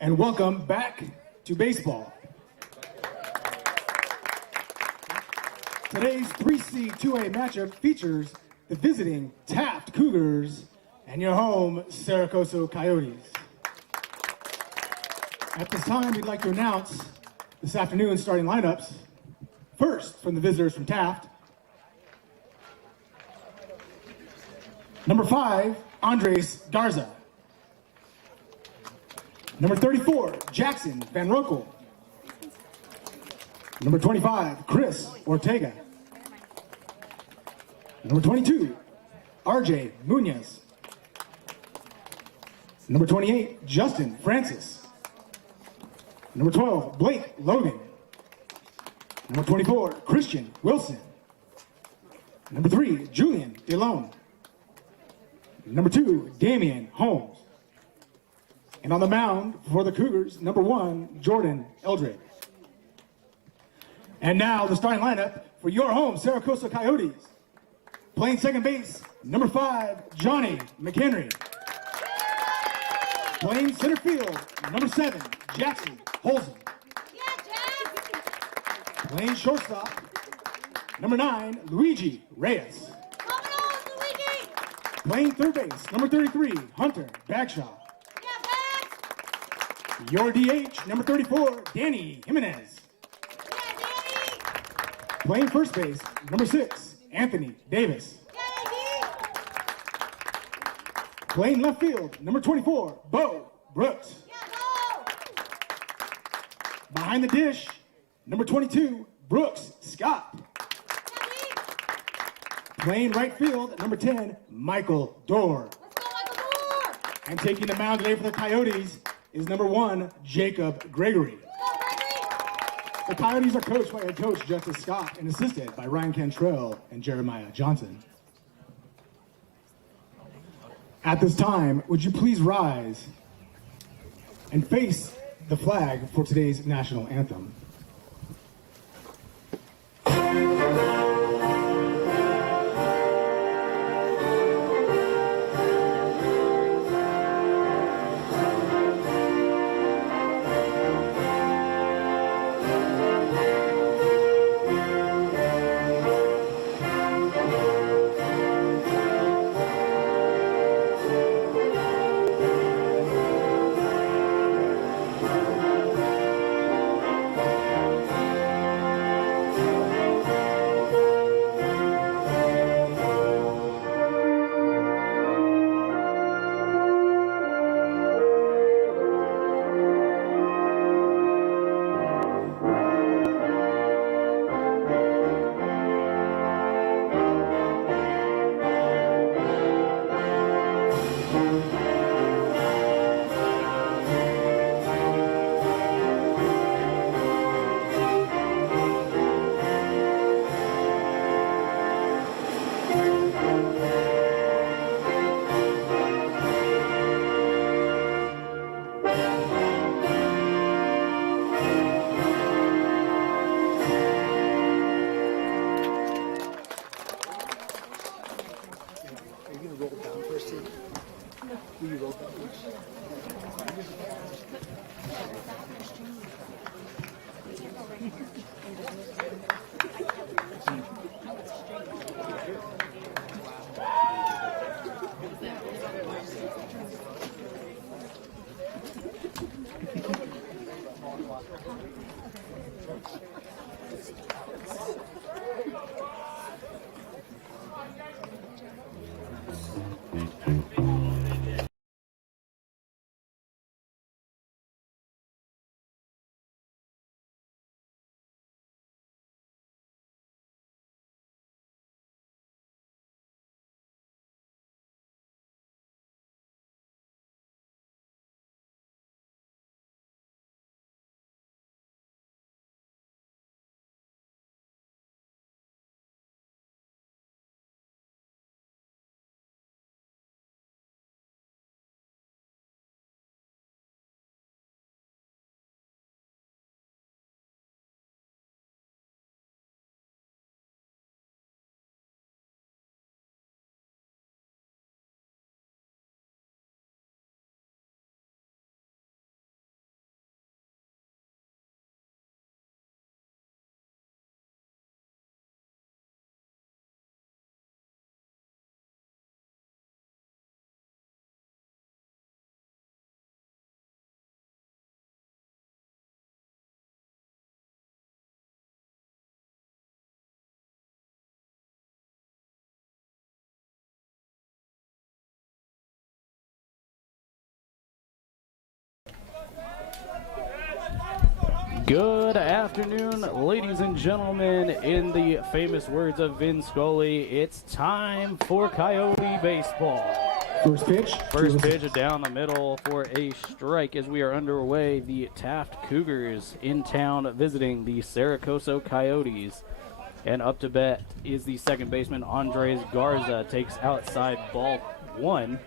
and welcome back to baseball. Today's 3C 2A matchup features the visiting Taft Cougars and your home Cerro Coso Coyotes. At this time, we'd like to announce this afternoon's starting lineups. First, from the visitors from Taft, number 5, Andres Garza. Number 34, Jackson Van Rokel. Number 25, Chris Ortega. Number 22, RJ Munoz. Number 28, Justin Francis. Number 12, Blake Logan. Number 24, Christian Wilson. Number 3, Julian DeLone. Number 2, Damian Holmes. And on the mound for the Cougars, number 1, Jordan Eldred. And now the starting lineup for your home Cerro Coso Coyotes. Playing second base, number 5, Johnny McHenry. Playing center field, number 7, Jackson Holzen. Playing shortstop, number 9, Luigi Reyes. Playing third base, number 33, Hunter Bagshaw. Your DH, number 34, Danny Jimenez. Playing first base, number 6, Anthony Davis. Playing left field, number 24, Bo Brooks. Behind the dish, number 22, Brooks Scott. Playing right field, number 10, Michael Dorr. And taking the mound today for the Coyotes is number 1, Jacob Gregory. The Coyotes are coached by head coach Justice Scott and assisted by Ryan Cantrell and Jeremiah Johnson. At this time, would you please rise and face the flag for today's national anthem? Good afternoon, ladies and gentlemen. In the famous words of Vin Scully, it's time for Coyote baseball. First pitch. First pitch down the middle for a strike as we are underway. The Taft Cougars in town visiting the Cerro Coso Coyotes. And up to bat is the second baseman, Andres Garza, takes outside ball one.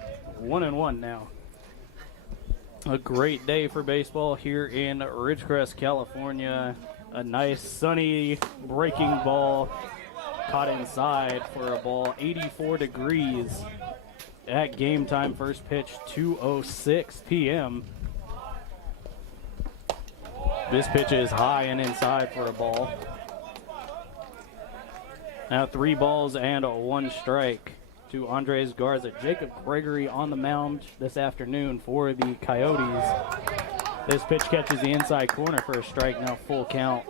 1-1 now. A great day for baseball here in Ridgecrest, California. A nice sunny breaking ball caught inside for a ball. 84 degrees at game time. First pitch, 2:06 p.m. This pitch is high and inside for a ball. Now 3 balls and 1 strike to Andres Garza. Jacob Gregory on the mound this afternoon for the Coyotes. This pitch catches the inside corner for a strike. Now full count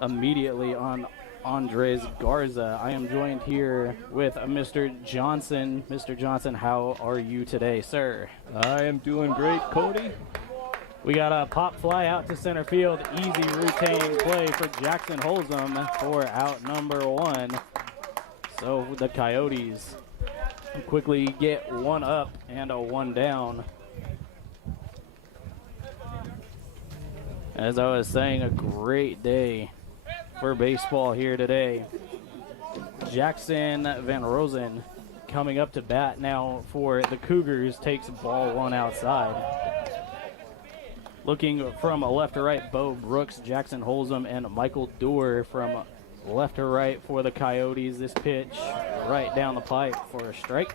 immediately on Andres Garza. I am joined here with Mr. Johnson. Mr. Johnson, how are you today, sir? I am doing great, Cody. We got a pop fly out to center field. Easy routine play for Jackson Holzum for out number 1. So the Coyotes quickly get 1 up and a 1 down. As I was saying, a great day for baseball here today. Jackson Van Rosen coming up to bat now for the Cougars, takes ball 1 outside. Looking from left to right, Bo Brooks, Jackson Holzum, and Michael Doerr from left to right for the Coyotes. This pitch right down the pipe for a strike.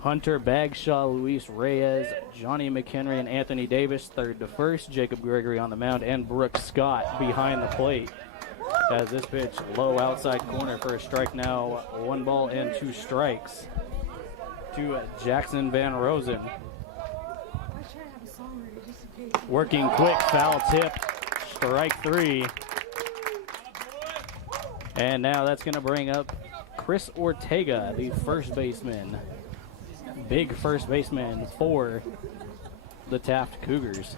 Hunter Bagshaw, Luis Reyes, Johnny McHenry, and Anthony Davis, third to first. Jacob Gregory on the mound, and Brooks Scott behind the plate. As this pitch low outside corner for a strike. Now 1 ball and 2 strikes to Jackson Van Rosen. Working quick, foul tip, strike 3. And now that's going to bring up Chris Ortega, the first baseman. Big first baseman for the Taft Cougars.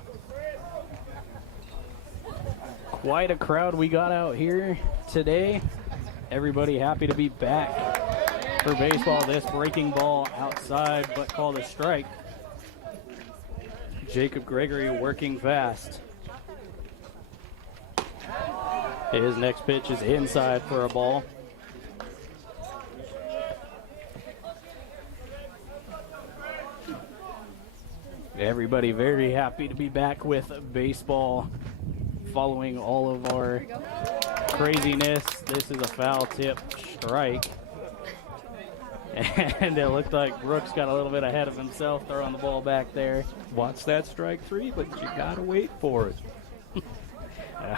Quite a crowd we got out here today. Everybody happy to be back for baseball. This breaking ball outside, but called a strike. Jacob Gregory working fast. His next pitch is inside for a ball. Everybody very happy to be back with baseball following all of our craziness. This is a foul tip strike. And it looked like Brooks got a little bit ahead of himself throwing the ball back there. Watch that strike 3, but you gotta wait for it.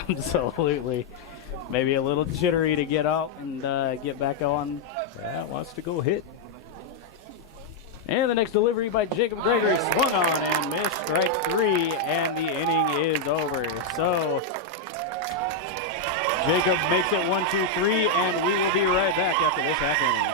Absolutely. Maybe a little jittery to get out and get back on. Yeah, wants to go hit. And the next delivery by Jacob Gregory, swung on and missed, strike 3, and the inning is over. So Jacob makes it 1-2-3, and we will be right back after this half inning.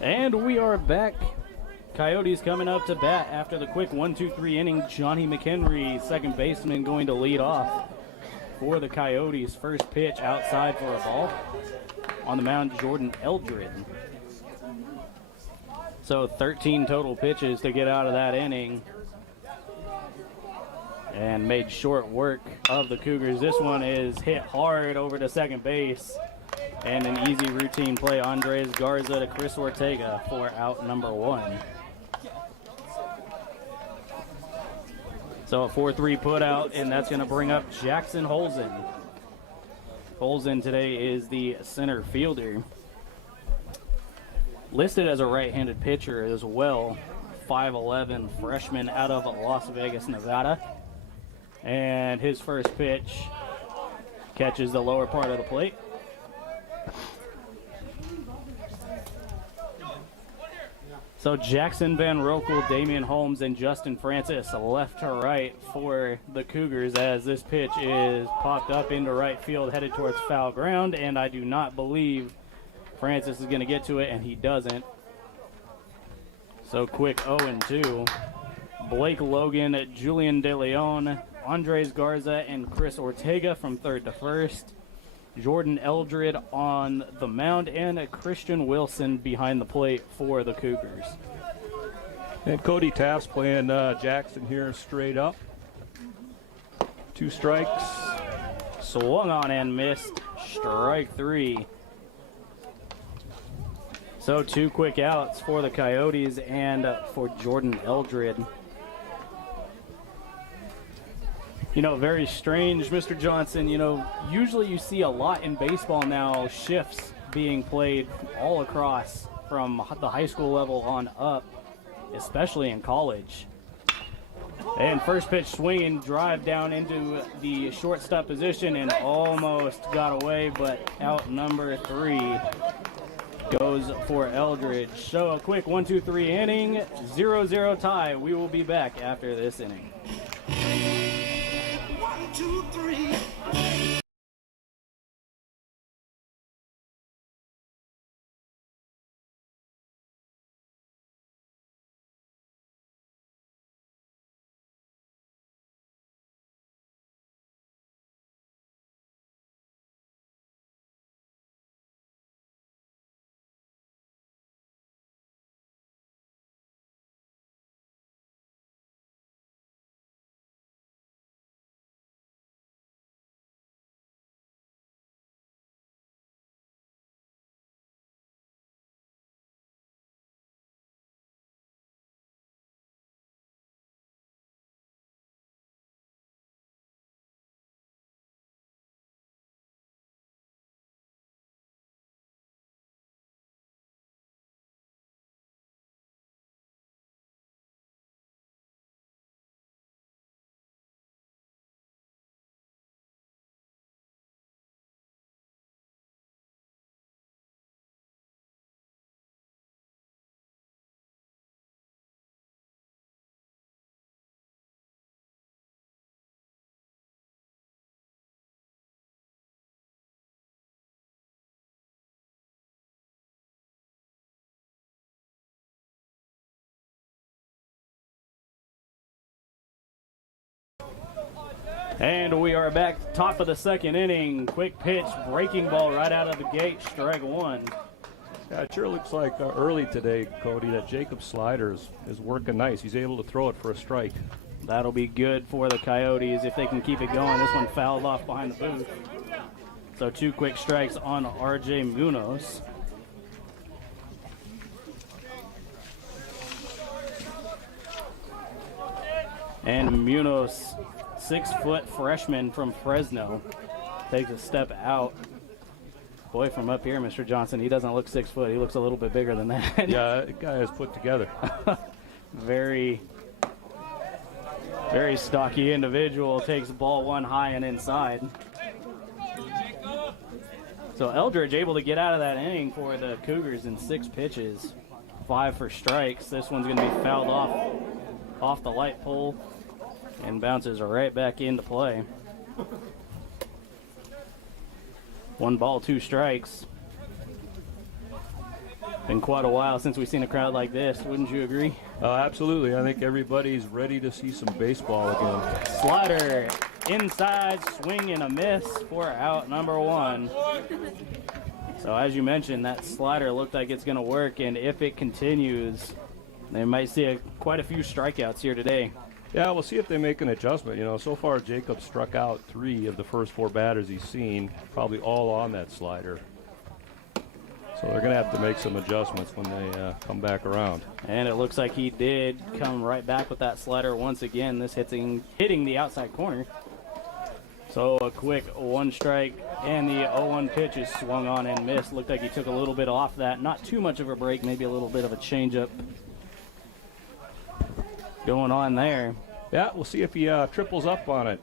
And we are back. Coyotes coming up to bat after the quick 1-2-3 inning. Johnny McHenry, second baseman, going to lead off for the Coyotes. First pitch outside for a ball. On the mound, Jordan Eldred. So 13 total pitches to get out of that inning. And made short work of the Cougars. This one is hit hard over to second base. And an easy routine play. Andres Garza to Chris Ortega for out number 1. So a 4-3 put out, and that's going to bring up Jackson Holzen. Holzen today is the center fielder. Listed as a right-handed pitcher as well. 5'11", freshman out of Las Vegas, Nevada. And his first pitch catches the lower part of the plate. So Jackson Van Rokel, Damian Holmes, and Justin Francis left to right for the Cougars as this pitch is popped up into right field headed towards foul ground, and I do not believe Francis is going to get to it, and he doesn't. So quick 0-2. Blake Logan, Julian De Leon, Andres Garza, and Chris Ortega from third to first. Jordan Eldred on the mound, and Christian Wilson behind the plate for the Cougars. And Cody Taft's playing Jackson here straight up. 2 strikes. Swung on and missed. Strike 3. So 2 quick outs for the Coyotes and for Jordan Eldred. You know, very strange, Mr. Johnson. You know, usually you see a lot in baseball now, shifts being played all across from the high school level on up, especially in college. And first pitch swinging, drive down into the shortstop position and almost got away, but out number 3 goes for Eldridge. So a quick 1-2-3 inning, 0-0 tie. We will be back after this inning. 1, 2, 3. And we are back, top of the second inning. Quick pitch, breaking ball right out of the gate, strike 1. Yeah, it sure looks like early today, Cody, that Jacob Slider is working nice. He's able to throw it for a strike. That'll be good for the Coyotes if they can keep it going. This one fouled off behind the booth. So 2 quick strikes on R.J. Munoz. And Munoz, 6-foot freshman from Fresno, takes a step out. Boy, from up here, Mr. Johnson, he doesn't look 6 foot. He looks a little bit bigger than that. Yeah, that guy is put together. Very stocky individual. Takes the ball 1 high and inside. So Eldridge able to get out of that inning for the Cougars in 6 pitches. 5 for strikes. This one's going to be fouled off the light pole and bounces right back into play. 1 ball, 2 strikes. Been quite a while since we've seen a crowd like this, wouldn't you agree? Absolutely. I think everybody's ready to see some baseball again. Slider inside, swing and a miss for out number 1. So as you mentioned, that slider looked like it's going to work, and if it continues, they might see quite a few strikeouts here today. Yeah, we'll see if they make an adjustment. You know, so far Jacob struck out 3 of the first 4 batters he's seen, probably all on that slider. So they're going to have to make some adjustments when they come back around. And it looks like he did come right back with that slider once again. This hitting the outside corner. So a quick 1 strike, and the 0-1 pitch is swung on and missed. Looked like he took a little bit off that. Not too much of a break, maybe a little bit of a changeup going on there. Yeah, we'll see if he triples up on it.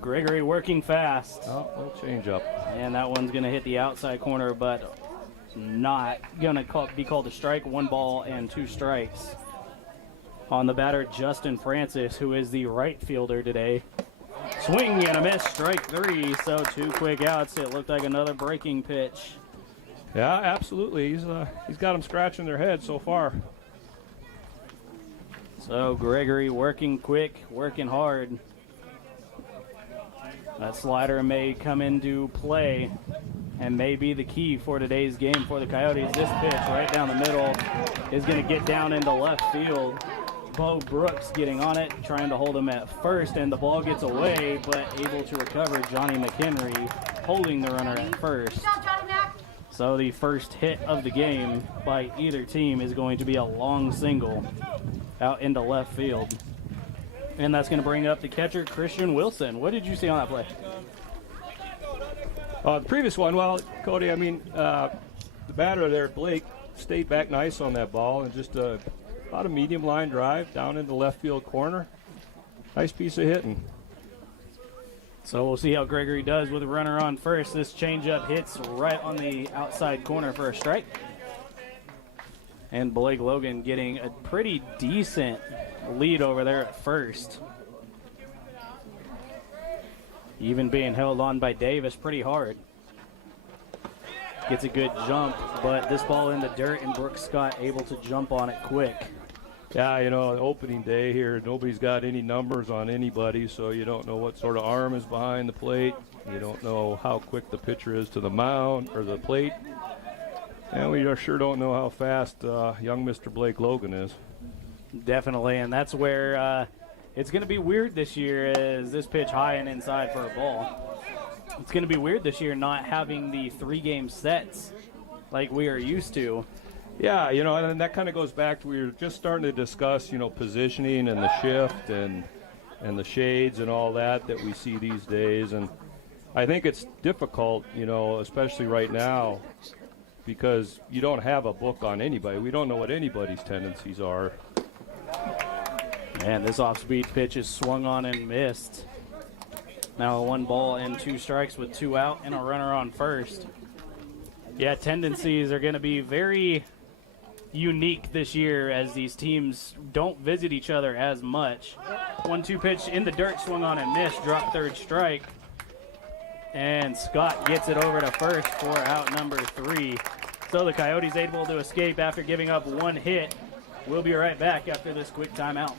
Gregory working fast. Oh, a little change up. And that one's going to hit the outside corner, but not going to be called a strike. 1 ball and 2 strikes on the batter, Justin Francis, who is the right fielder today. Swing and a miss, strike 3. So 2 quick outs. It looked like another breaking pitch. Yeah, absolutely. He's got them scratching their head so far. So Gregory working quick, working hard. That slider may come into play and may be the key for today's game for the Coyotes. This pitch right down the middle is going to get down into left field. Bo Brooks getting on it, trying to hold him at first, and the ball gets away, but able to recover. Johnny McHenry holding the runner at first. So the first hit of the game by either team is going to be a long single out into left field. And that's going to bring up the catcher, Christian Wilson. What did you see on that play? The previous one, well, Cody, I mean, the batter there, Blake, stayed back nice on that ball and just about a medium line drive down into left field corner. Nice piece of hitting. So we'll see how Gregory does with a runner on first. This changeup hits right on the outside corner for a strike. And Blake Logan getting a pretty decent lead over there at first. Even being held on by Davis pretty hard. Gets a good jump, but this ball in the dirt, and Brooks Scott able to jump on it quick. Yeah, you know, opening day here, nobody's got any numbers on anybody, so you don't know what sort of arm is behind the plate. You don't know how quick the pitcher is to the mound or the plate. And we sure don't know how fast young Mr. Blake Logan is. Definitely, and that's where it's going to be weird this year, is this pitch high and inside for a ball. It's going to be weird this year not having the 3-game sets like we are used to. Yeah, you know, and that kind of goes back to, we were just starting to discuss, you know, positioning and the shift and the shades and all that we see these days. And I think it's difficult, you know, especially right now, because you don't have a book on anybody. We don't know what anybody's tendencies are. And this off-speed pitch is swung on and missed. Now 1 ball and 2 strikes with 2 out and a runner on first. Yeah, tendencies are going to be very unique this year as these teams don't visit each other as much. 1-2 pitch in the dirt, swung on and missed, drop 3rd strike. And Scott gets it over to first for out number 3. So the Coyotes able to escape after giving up 1 hit. We'll be right back after this quick timeout.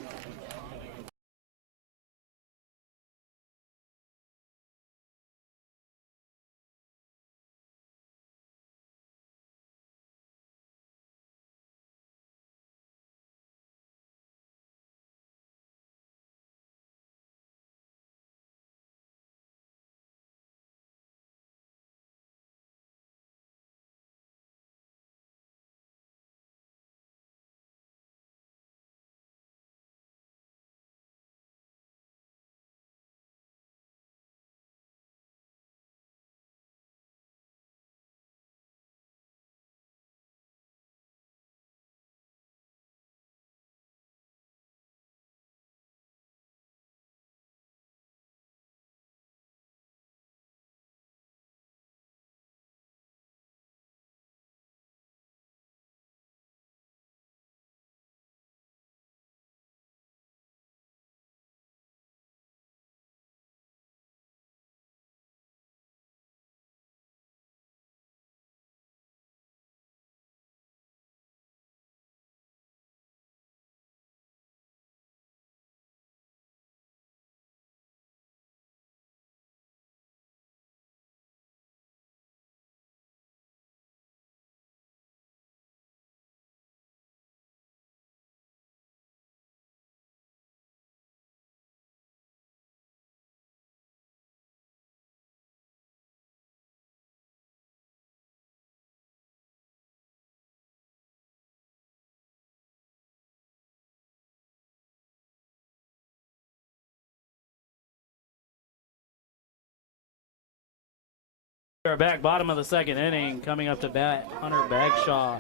We're back, bottom of the second inning. Coming up to bat, Hunter Bagshaw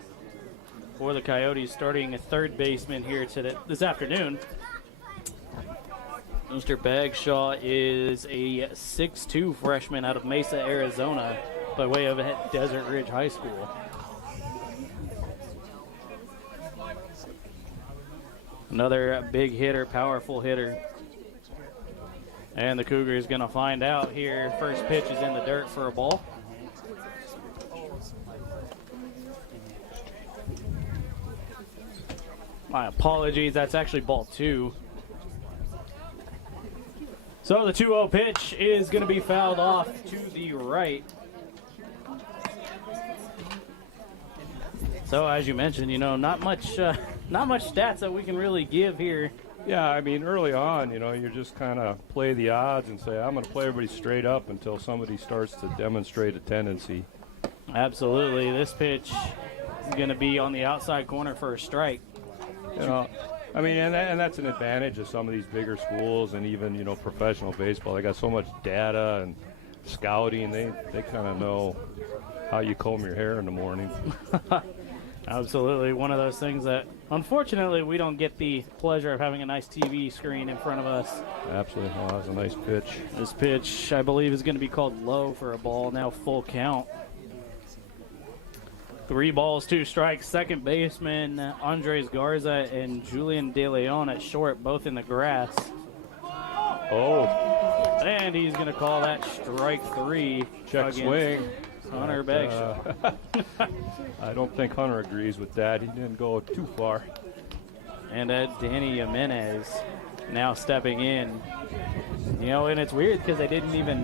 for the Coyotes, starting a third baseman here this afternoon. Mr. Bagshaw is a 6'2" freshman out of Mesa, Arizona, by way of Desert Ridge High School. Another big hitter, powerful hitter. And the Cougars going to find out here. First pitch is in the dirt for a ball. My apologies, that's actually ball 2. So the 2-0 pitch is going to be fouled off to the right. So as you mentioned, not much stats that we can really give here. Yeah, I mean, early on, you just kind of play the odds and say, I'm going to play everybody straight up until somebody starts to demonstrate a tendency. Absolutely. This pitch is going to be on the outside corner for a strike. I mean, and that's an advantage of some of these bigger schools and even, professional baseball. They got so much data and scouting. They kind of know how you comb your hair in the morning. Absolutely. One of those things that, unfortunately, we don't get the pleasure of having a nice TV screen in front of us. Absolutely. Oh, that was a nice pitch. This pitch, I believe, is going to be called low for a ball. Now full count. 3 balls, 2 strikes. Second baseman Andres Garza and Julian De Leon at short, both in the grass. Oh. And he's going to call that strike 3. Check swing. Hunter Bagshaw. I don't think Hunter agrees with that. He didn't go too far. And Danny Jimenez now stepping in. And it's weird because they didn't even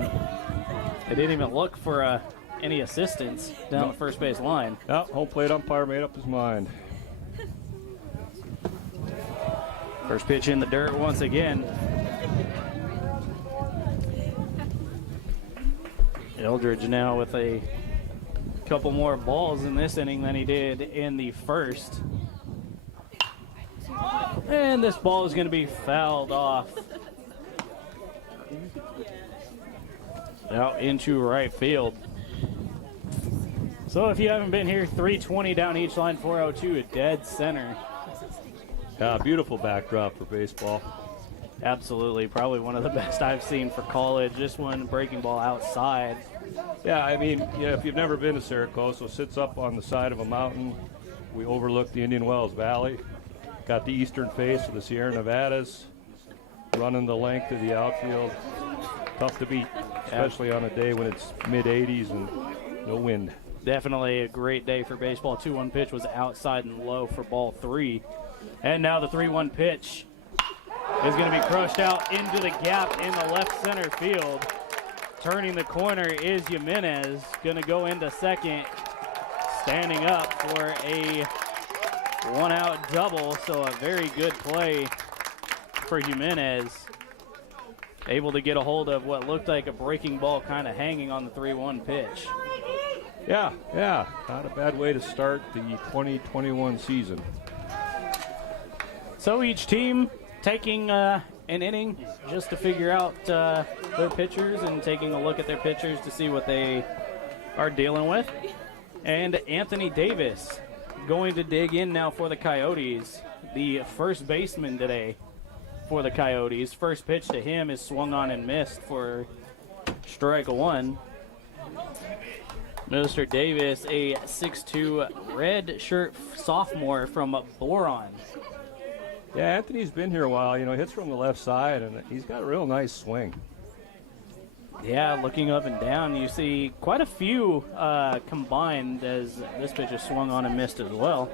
look for any assistance down the first base line. Yeah, home plate umpire made up his mind. First pitch in the dirt once again. Eldridge now with a couple more balls in this inning than he did in the first. And this ball is going to be fouled off. Out into right field. So if you haven't been here, 320 down each line, 402 at dead center. Yeah, beautiful backdrop for baseball. Absolutely, probably one of the best I've seen for college. This one breaking ball outside. Yeah, I mean, if you've never been to Cerro Coso, it sits up on the side of a mountain. We overlook the Indian Wells Valley. Got the eastern face of the Sierra Nevadas, running the length of the outfield. Tough to beat, especially on a day when it's mid-80s and no wind. Definitely a great day for baseball. 2-1 pitch was outside and low for ball 3. And now the 3-1 pitch is going to be crushed out into the gap in the left center field. Turning the corner is Jimenez, going to go into second, standing up for a one-out double, so a very good play for Jimenez. Able to get a hold of what looked like a breaking ball kind of hanging on the 3-1 pitch. Yeah, not a bad way to start the 2021 season. So each team taking an inning just to figure out their pitchers and taking a look at their pitchers to see what they are dealing with. And Anthony Davis going to dig in now for the Coyotes, the first baseman today for the Coyotes. First pitch to him is swung on and missed for strike 1. Mr. Davis, a 6'2" red shirt sophomore from Boron. Yeah, Anthony's been here a while. Hits from the left side, and he's got a real nice swing. Yeah, looking up and down, you see quite a few combined as this pitch is swung on and missed as well.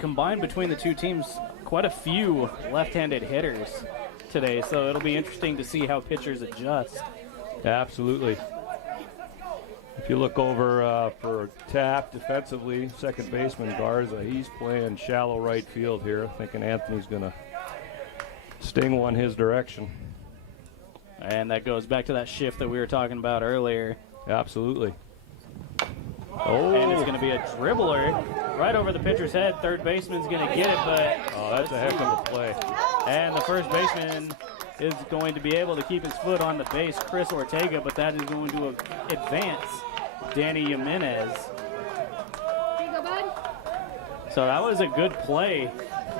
Combined between the two teams, quite a few left-handed hitters today, so it'll be interesting to see how pitchers adjust. Absolutely. If you look over for Taft defensively, second baseman Garza, he's playing shallow right field here, thinking Anthony's going to sting one his direction. And that goes back to that shift that we were talking about earlier. Absolutely. Oh. And it's going to be a dribbler right over the pitcher's head. Third baseman's going to get it, but... Oh, that's a heck of a play. And the first baseman is going to be able to keep his foot on the base, Chris Ortega, but that is going to advance Danny Jimenez. So that was a good play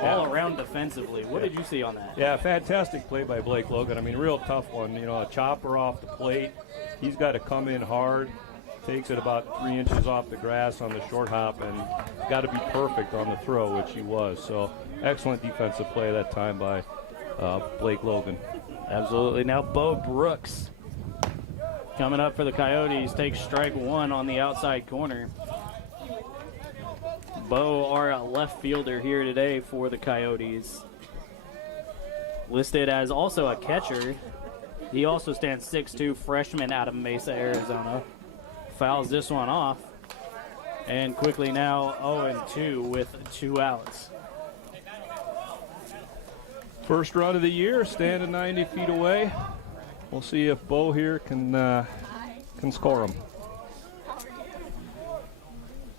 all around defensively. What did you see on that? Yeah, fantastic play by Blake Logan. I mean, real tough one. You know, a chopper off the plate. He's got to come in hard. Takes it about 3 inches off the grass on the short hop, and got to be perfect on the throw, which he was. So excellent defensive play that time by Blake Logan. Absolutely. Now Bo Brooks coming up for the Coyotes takes strike one on the outside corner. Bo, our left fielder here today for the Coyotes, listed as also a catcher. He also stands 6'2", freshman out of Mesa, Arizona. Fouls this one off. And quickly now 0-2 with 2 outs. First run of the year, standing 90 feet away. We'll see if Bo here can score him.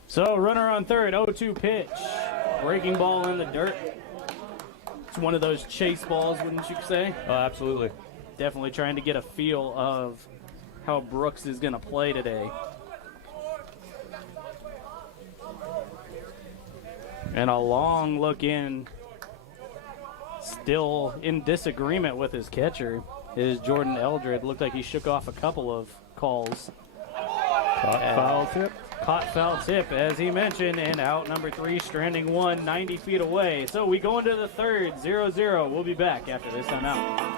So runner on third, 0-2 pitch. Breaking ball in the dirt. It's one of those chase balls, wouldn't you say? Absolutely. Definitely trying to get a feel of how Brooks is going to play today. And a long look in, still in disagreement with his catcher, is Jordan Eldred. Looked like he shook off a couple of calls. Caught foul tip, as he mentioned, and out number 3, stranding one, 90 feet away. So we go into the third, 0-0. We'll be back after this timeout.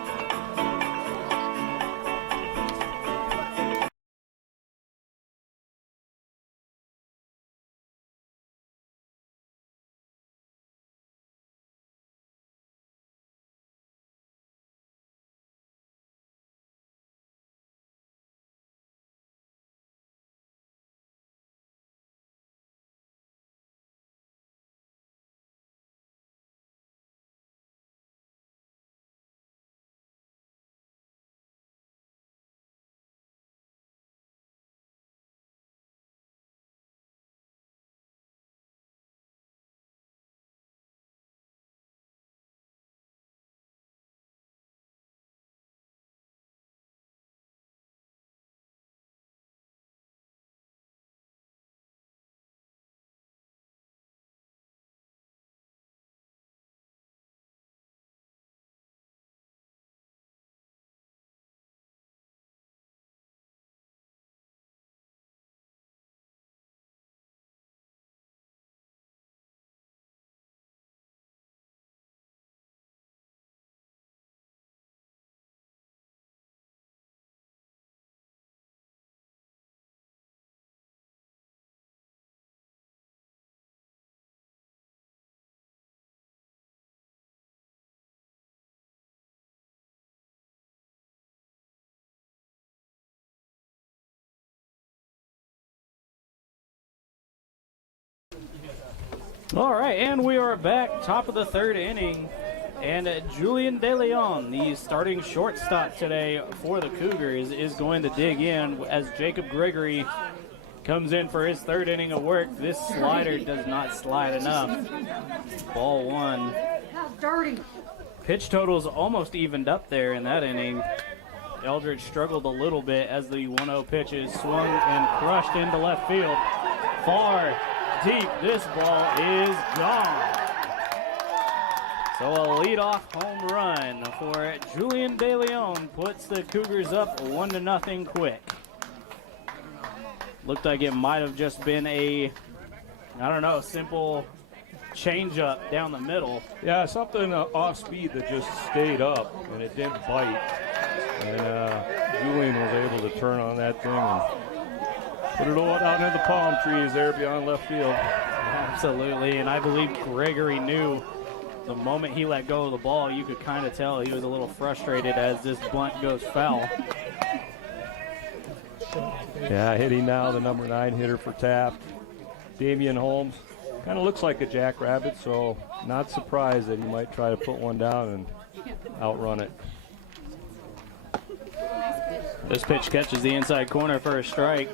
All right, and we are back, top of the third inning. And Julian De Leon, the starting shortstop today for the Cougars, is going to dig in as Jacob Gregory comes in for his third inning of work. This slider does not slide enough. Ball one. Pitch totals almost evened up there in that inning. Eldridge struggled a little bit as the 1-0 pitch is swung and crushed into left field. Far, deep, this ball is gone. So a leadoff home run for Julian De Leon puts the Cougars up 1-0 quick. Looked like it might have just been a, simple change-up down the middle. Yeah, something off speed that just stayed up and it didn't bite. And Julian was able to turn on that thing and put it all out into the palm trees there beyond left field. Absolutely, and I believe Gregory knew the moment he let go of the ball, you could kind of tell he was a little frustrated as this bunt goes foul. Yeah, hitting now the number 9 hitter for Taft, Damian Holmes. Kind of looks like a jackrabbit, so not surprised that he might try to put one down and outrun it. This pitch catches the inside corner for a strike.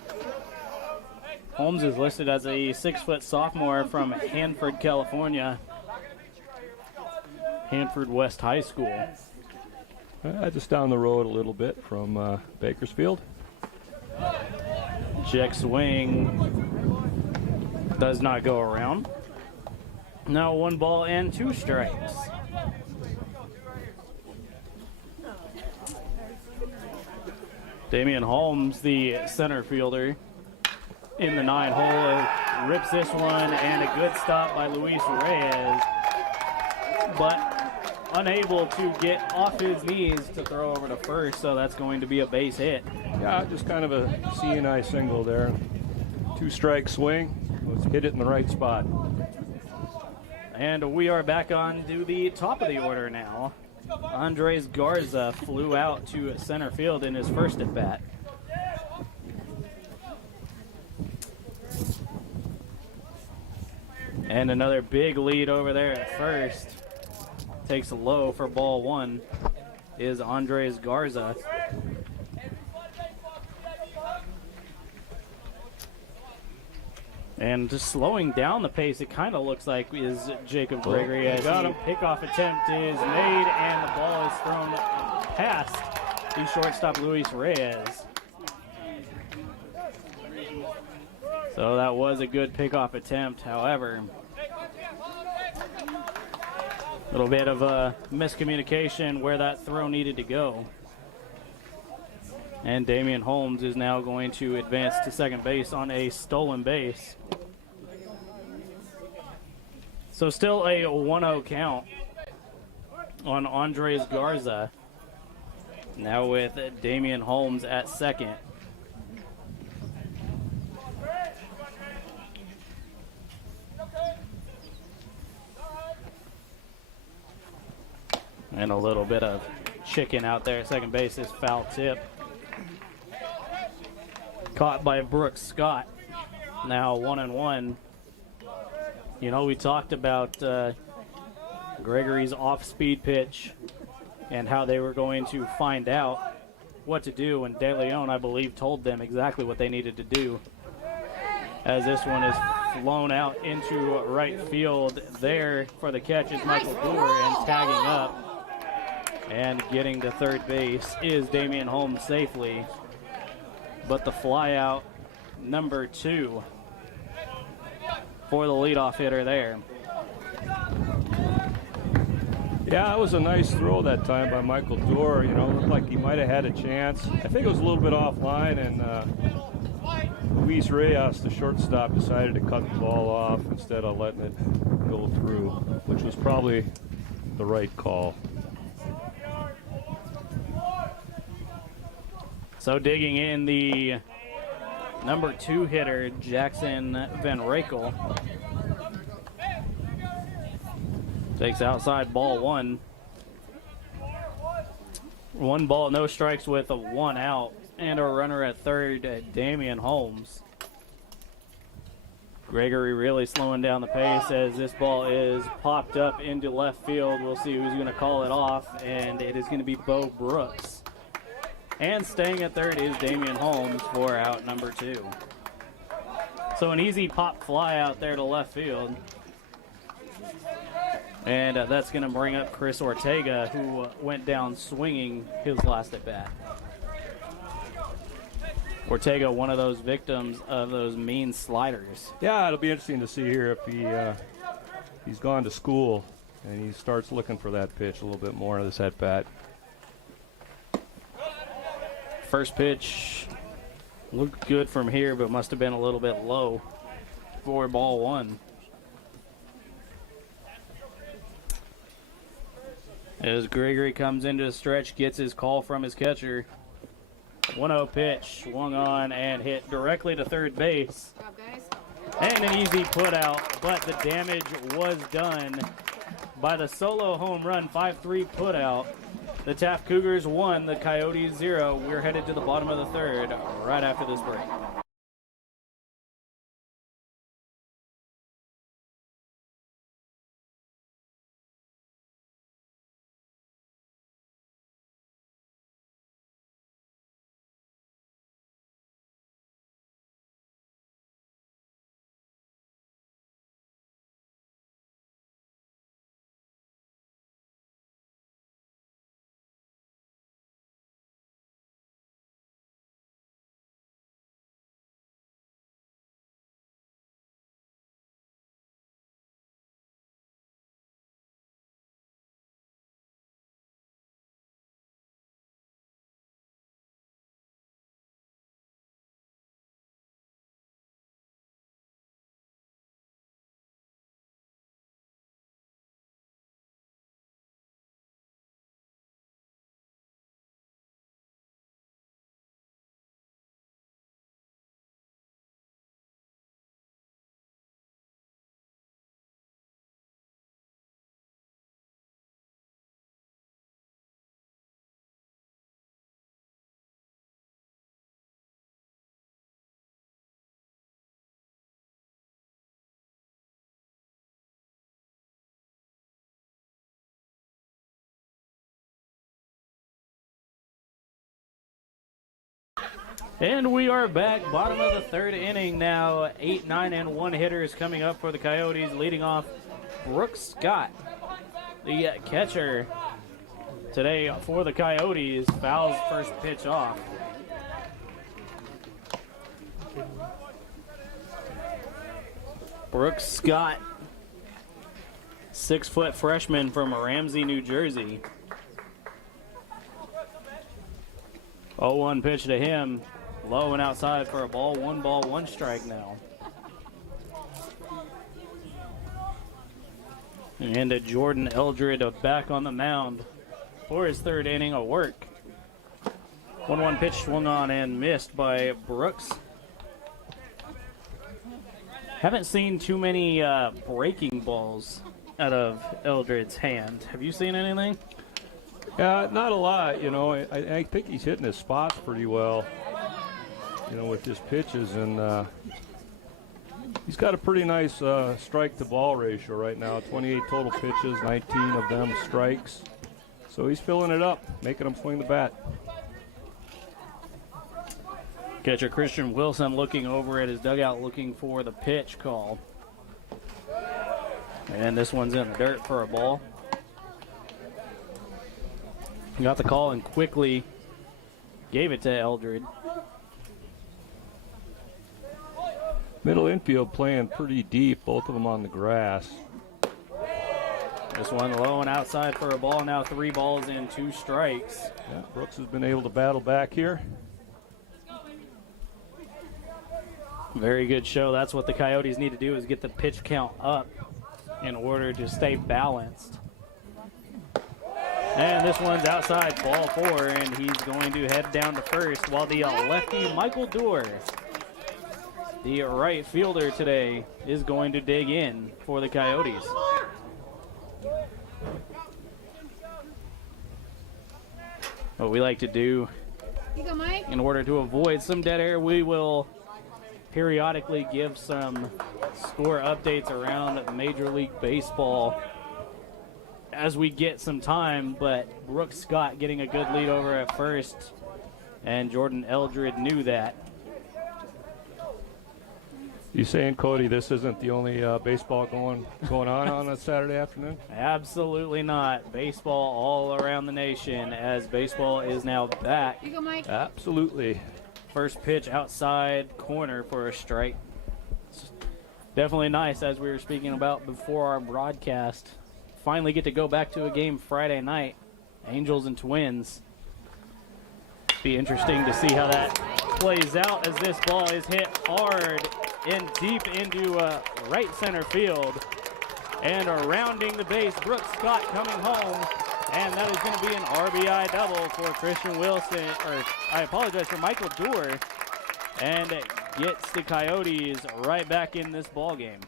Holmes is listed as a 6-foot sophomore from Hanford, California. Hanford West High School. Just down the road a little bit from Bakersfield. Check swing does not go around. Now 1 ball and 2 strikes. Damian Holmes, the center fielder, in the 9-hole, rips this one, and a good stop by Luis Reyes, but unable to get off his knees to throw over to first, so that's going to be a base hit. Yeah, just kind of a CNI single there. 2-strike swing. Let's hit it in the right spot. And we are back on to the top of the order now. Andres Garza flew out to center field in his first at bat. And another big lead over there at first. Takes a low for ball 1 is Andres Garza. And just slowing down the pace, it kind of looks like is Jacob Gregory as the pickoff attempt is made and the ball is thrown past the shortstop Luis Reyes. So that was a good pickoff attempt. However, a little bit of a miscommunication where that throw needed to go. And Damian Holmes is now going to advance to second base on a stolen base. So still a 1-0 count on Andres Garza. Now with Damian Holmes at second. And a little bit of chicken out there at second base. This foul tip caught by Brooks Scott. Now 1-1. You know, we talked about Gregory's off-speed pitch and how they were going to find out what to do, and De Leon, I believe, told them exactly what they needed to do. As this one is flown out into right field, there for the catch is Michael Brewer, and tagging up and getting to third base is Damian Holmes safely. But the fly out number 2 for the leadoff hitter there. Yeah, that was a nice throw that time by Michael Dorr. You know, looked like he might have had a chance. I think it was a little bit offline, and Luis Reyes, the shortstop, decided to cut the ball off instead of letting it go through, which was probably the right call. So digging in the number 2 hitter, Jackson Van Rakel. Takes outside ball 1. 1 ball, no strikes with a 1 out. And a runner at third, Damian Holmes. Gregory really slowing down the pace as this ball is popped up into left field. We'll see who's going to call it off, and it is going to be Bo Brooks. And staying at third is Damian Holmes for out number 2. So an easy pop fly out there to left field. And that's going to bring up Chris Ortega, who went down swinging his last at bat. Ortega, one of those victims of those mean sliders. Yeah, it'll be interesting to see here if he's gone to school and he starts looking for that pitch a little bit more in this at bat. First pitch looked good from here, but must have been a little bit low for ball 1. As Gregory comes into the stretch, gets his call from his catcher. 1-0 pitch, swung on and hit directly to third base. And an easy put out, but the damage was done by the solo home run, 5-3 put out. The Taft Cougars 1, the Coyotes 0. We're headed to the bottom of the third right after this break. And we are back, bottom of the third inning now. 8, 9, and 1 hitters coming up for the Coyotes, leading off Brooks Scott, the catcher today for the Coyotes, fouls first pitch off. Brooks Scott, 6-foot freshman from Ramsey, New Jersey. 0-1 pitch to him, low and outside for a ball. 1 ball, 1 strike now. And Jordan Eldred back on the mound for his third inning of work. 1-1 pitch swung on and missed by Brooks. Haven't seen too many breaking balls out of Eldred's hand. Have you seen anything? Not a lot, you know. I think he's hitting his spots pretty well, you know, with his pitches, and he's got a pretty nice strike-to-ball ratio right now. 28 total pitches, 19 of them strikes. So he's filling it up, making them swing the bat. Catcher Christian Wilson looking over at his dugout, looking for the pitch call. And this one's in the dirt for a ball. Got the call and quickly gave it to Eldred. Middle infield playing pretty deep, both of them on the grass. This one low and outside for a ball. Now 3 balls and 2 strikes. Yeah, Brooks has been able to battle back here. Very good show. That's what the Coyotes need to do, is get the pitch count up in order to stay balanced. And this one's outside, ball 4, and he's going to head down to first, while the lefty Michael Dorr, the right fielder today, is going to dig in for the Coyotes. What we like to do, in order to avoid some dead air, we will periodically give some score updates around Major League Baseball as we get some time, but Brooks Scott getting a good lead over at first, and Jordan Eldred knew that. You saying, Cody, this isn't the only baseball going on a Saturday afternoon? Absolutely not. Baseball all around the nation, as baseball is now back. You go, Mike. Absolutely. First pitch outside corner for a strike. It's definitely nice, as we were speaking about before our broadcast. Finally get to go back to a game Friday night. Angels and Twins. Be interesting to see how that plays out, as this ball is hit hard and deep into right center field. And rounding the base, Brooks Scott coming home. And that is going to be an RBI double for Christian Wilson, or I apologize, for Michael Dorr. And it gets the Coyotes right back in this ball game.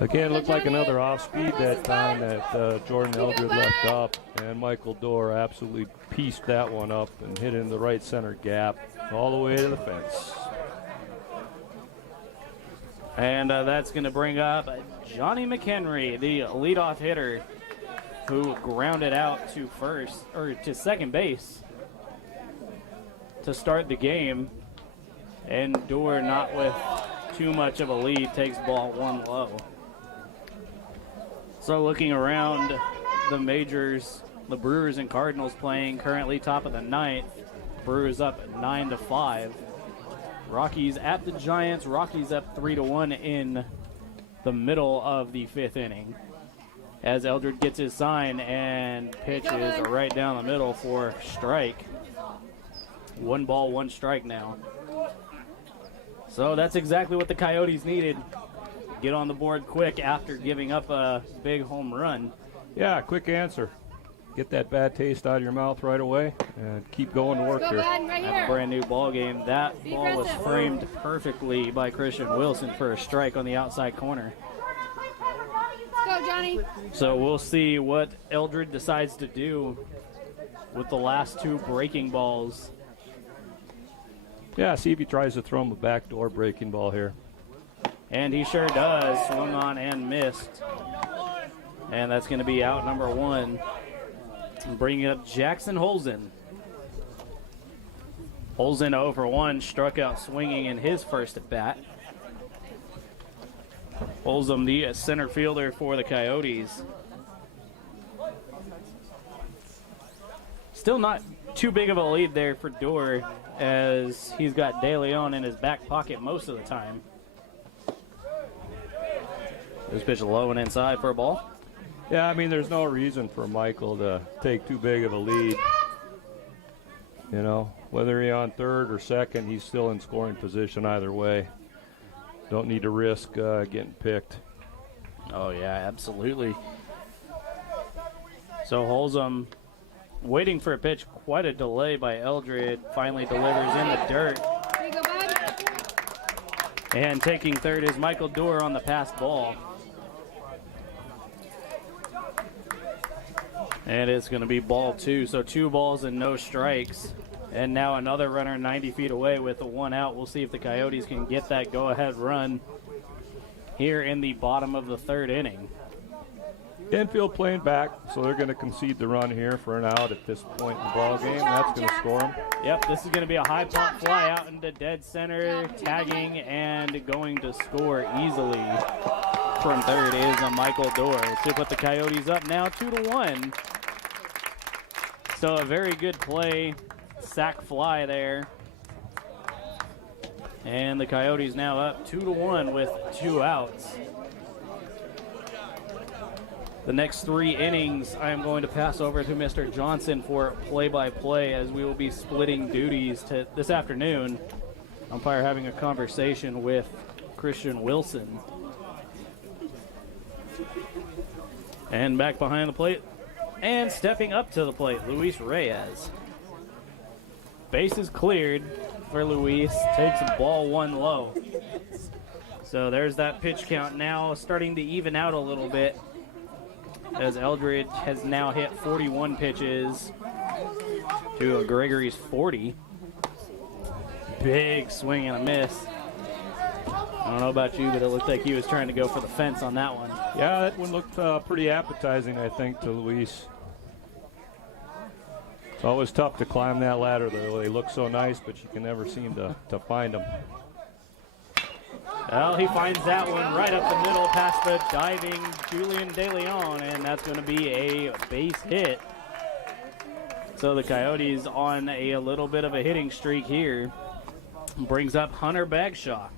Again, looked like another off-speed that time that Jordan Eldred left up, and Michael Dorr absolutely pieced that one up and hit in the right center gap all the way to the fence. And that's going to bring up Johnny McHenry, the leadoff hitter, who grounded out to second base to start the game. And Dorr, not with too much of a lead, takes ball 1 low. So looking around the majors, the Brewers and Cardinals playing currently top of the 9th. Brewers up 9-5. Rockies at the Giants. Rockies up 3-1 in the middle of the 5th inning. As Eldred gets his sign and pitches right down the middle for strike. 1 ball, 1 strike now. So that's exactly what the Coyotes needed. Get on the board quick after giving up a big home run. Yeah, quick answer. Get that bad taste out of your mouth right away and keep going to work here. That's a brand new ball game. That ball was framed perfectly by Christian Wilson for a strike on the outside corner. Let's go, Johnny. So we'll see what Eldred decides to do with the last 2 breaking balls. Yeah, see if he tries to throw him a backdoor breaking ball here. And he sure does. Swung on and missed. And that's going to be out number 1. Bringing up Jackson Holzen. Olsen 0 for 1, struck out swinging in his first at bat. Olsen, the center fielder for the Coyotes. Still not too big of a lead there for Dorr, as he's got De Leon in his back pocket most of the time. This pitch low and inside for a ball. Yeah, I mean, there's no reason for Michael to take too big of a lead. You know, whether he's on third or second, he's still in scoring position either way. Don't need to risk getting picked. Oh, yeah, absolutely. So Holzum waiting for a pitch, quite a delay by Eldred, finally delivers in the dirt. Here you go, bud. And taking third is Michael Dorr on the passed ball. And it's going to be ball 2, so 2 balls and no strikes. And now another runner 90 feet away with the 1 out. We'll see if the Coyotes can get that go-ahead run here in the bottom of the 3rd inning. Infield playing back, so they're going to concede the run here for an out at this point in the ball game. That's going to score them. Yep, this is going to be a high pop fly out into dead center, tagging and going to score easily from third is a Michael Dorr to put the Coyotes up now 2-1. So a very good play, sac fly there. And the Coyotes now up 2-1 with 2 outs. The next 3 innings, I am going to pass over to Mr. Johnson for play-by-play, as we will be splitting duties this afternoon. Umpire having a conversation with Christian Wilson. And back behind the plate and stepping up to the plate, Luis Reyes. Bases cleared for Luis, takes ball 1 low. So there's that pitch count now starting to even out a little bit, as Eldred has now hit 41 pitches to Gregory's 40. Big swing and a miss. I don't know about you, but it looked like he was trying to go for the fence on that one. Yeah, that one looked pretty appetizing, I think, to Luis. It's always tough to climb that ladder, though. They look so nice, but you can never seem to find them. Well, he finds that one right up the middle past the diving Julian De Leon, and that's going to be a base hit. So the Coyotes on a little bit of a hitting streak here. Brings up Hunter Bagshaw.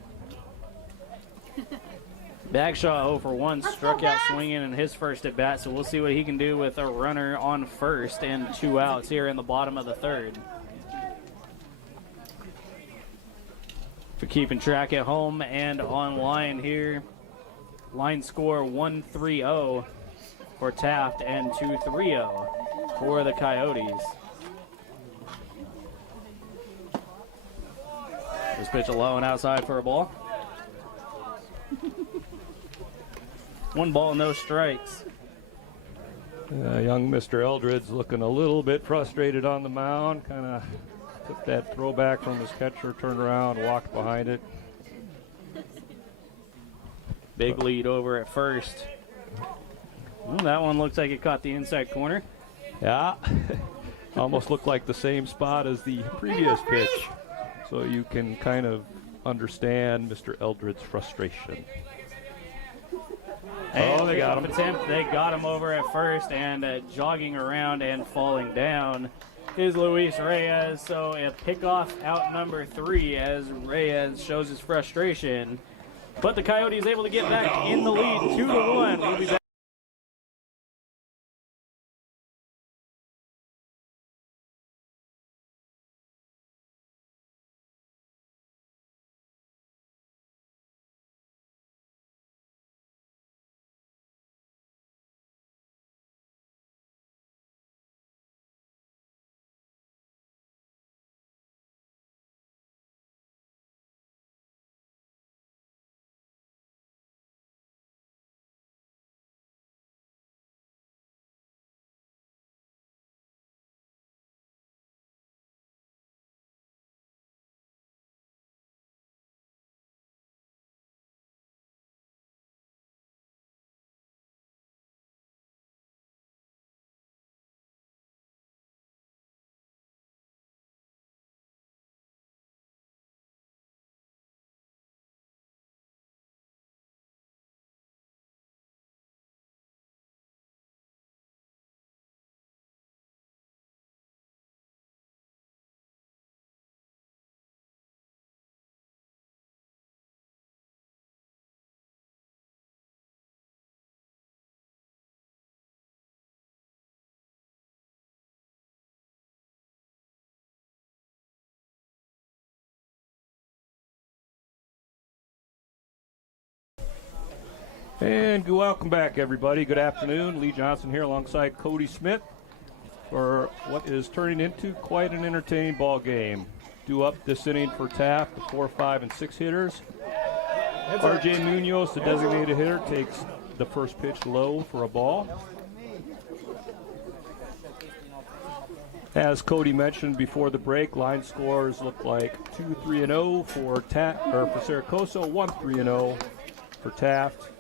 Bagshaw 0 for 1, struck out swinging in his first at bat, so we'll see what he can do with a runner on first and 2 outs here in the bottom of the 3rd. For keeping track at home and online here, line score 1-3-0 for Taft and 2-3-0 for the Coyotes. This pitch low and outside for a ball. 1 ball, no strikes. Young Mr. Eldred's looking a little bit frustrated on the mound. Kind of took that throwback from his catcher, turned around, walked behind it. Big lead over at first. Well, that one looks like it caught the inside corner. Yeah, almost looked like the same spot as the previous pitch. So you can kind of understand Mr. Eldred's frustration. And they got him. Attempt. They got him over at first, and jogging around and falling down is Luis Reyes. So a pickoff out number 3 as Reyes shows his frustration. But the Coyotes able to get back in the lead 2-1. We'll be back. And welcome back, everybody. Good afternoon. Lee Johnson here alongside Cody Smith for what is turning into quite an entertaining ball game. Due up this inning for Taft, the 4, 5, and 6 hitters. RJ Munoz, the designated hitter, takes the first pitch low for a ball. As Cody mentioned before the break, line scores look like 2-3-0 for Cerro Coso, 1-3-0 for Taft.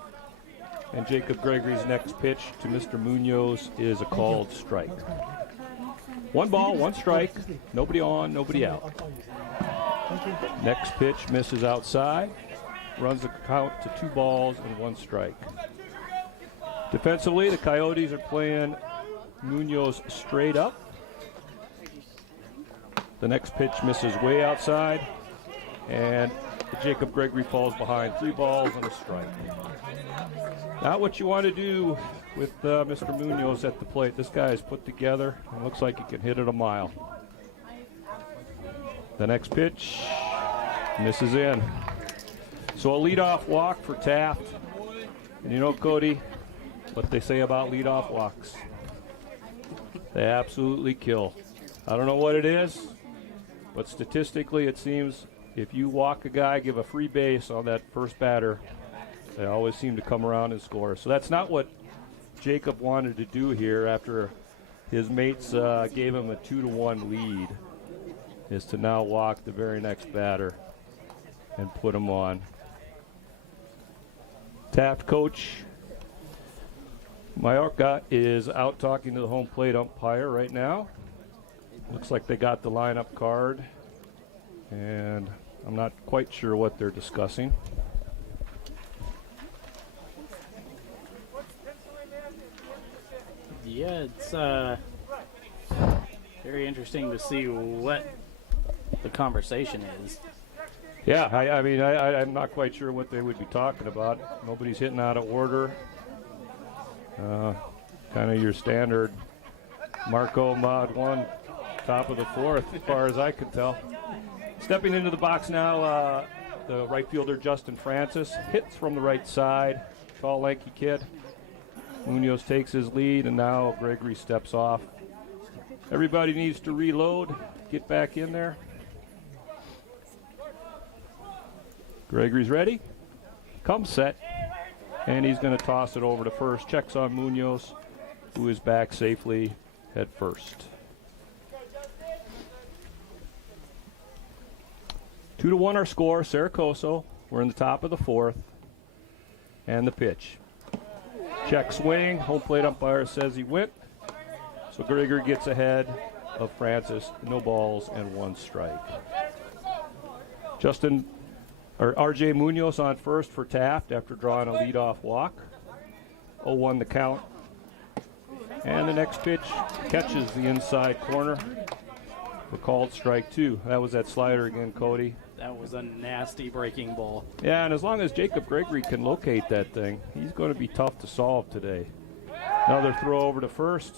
And Jacob Gregory's next pitch to Mr. Munoz is a called strike. 1 ball, 1 strike, nobody on, nobody out. Next pitch misses outside, runs the count to 2 balls and 1 strike. Defensively, the Coyotes are playing Munoz straight up. The next pitch misses way outside, and Jacob Gregory falls behind. 3 balls and a strike. Not what you want to do with Mr. Munoz at the plate. This guy is put together and looks like he can hit it a mile. The next pitch misses in. So a leadoff walk for Taft. And you know, Cody, what they say about leadoff walks. They absolutely kill. I don't know what it is, but statistically it seems if you walk a guy, give a free base on that first batter, they always seem to come around and score. So that's not what Jacob wanted to do here after his mates gave him a 2-1 lead, is to now walk the very next batter and put him on. Taft coach Mallorca is out talking to the home plate umpire right now. Looks like they got the lineup card, and I'm not quite sure what they're discussing. Yeah, it's very interesting to see what the conversation is. Yeah, I mean, I'm not quite sure what they would be talking about. Nobody's hitting out of order. Kind of your standard Marco Mod 1, top of the 4th, as far as I can tell. Stepping into the box now, the right fielder Justin Francis hits from the right side. Tall, lanky kid. Munoz takes his lead, and now Gregory steps off. Everybody needs to reload, get back in there. Gregory's ready, comes set, and he's going to toss it over to first. Checks on Munoz, who is back safely at first. 2-1 our score, Cerro Coso. We're in the top of the 4th, and the pitch. Check swing, home plate umpire says he went, so Gregory gets ahead of Francis. No balls and 1 strike. RJ Munoz on first for Taft after drawing a leadoff walk. 0-1 the count. And the next pitch catches the inside corner for called strike 2. That was that slider again, Cody. That was a nasty breaking ball. Yeah, and as long as Jacob Gregory can locate that thing, he's going to be tough to solve today. Another throw over to first.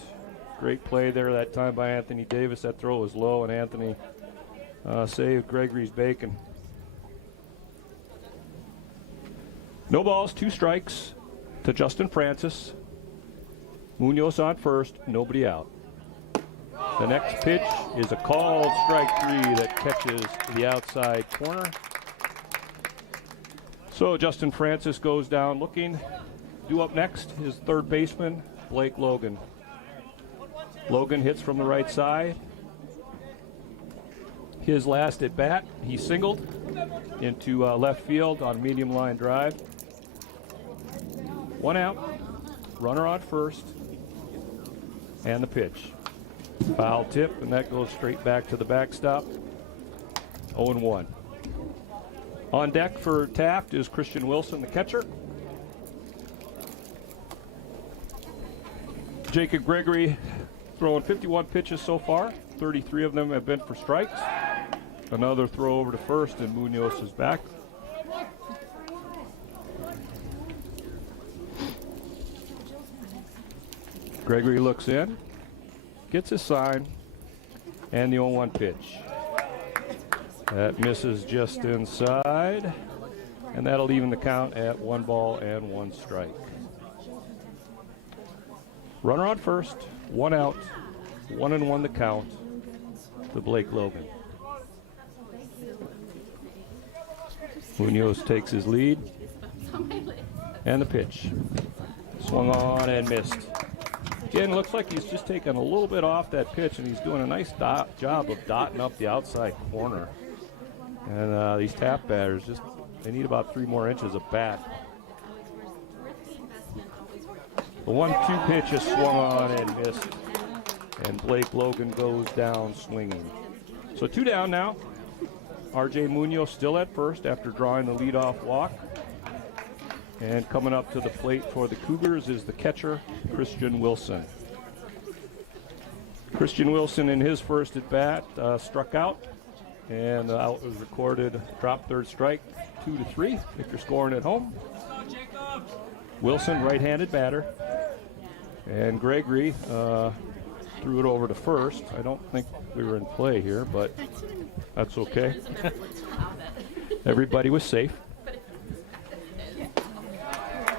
Great play there that time by Anthony Davis. That throw was low, and Anthony saved Gregory's bacon. No balls, 2 strikes to Justin Francis. Munoz on first, nobody out. The next pitch is a called strike 3 that catches the outside corner. So Justin Francis goes down looking. Due up next is third baseman, Blake Logan. Logan hits from the right side. His last at bat, he singled into left field on medium line drive. 1 out, runner on first, and the pitch. Foul tip, and that goes straight back to the backstop. 0-1. On deck for Taft is Christian Wilson, the catcher. Jacob Gregory throwing 51 pitches so far. 33 of them have been for strikes. Another throw over to first, and Munoz is back. Gregory looks in, gets his sign, and the 0-1 pitch. That misses just inside. and that'll even the count at 1 ball and 1 strike. Runner on first, 1 out, 1-1 the count to Blake Logan. Munoz takes his lead, and the pitch. Swung on and missed. Again, looks like he's just taken a little bit off that pitch, and he's doing a nice job of dotting up the outside corner. And these Taft batters, they need about 3 more inches of bat. The 1-2 pitch is swung on and missed, and Blake Logan goes down swinging. So 2 down now. R.J. Munoz still at first after drawing the leadoff walk. And coming up to the plate for the Cougars is the catcher, Christian Wilson. Christian Wilson in his first at bat struck out, and the out was recorded, drop 3rd strike, 2-3 if you're scoring at home. Wilson, right-handed batter, and Gregory threw it over to first. I don't think we were in play here, but that's okay. Everybody was safe.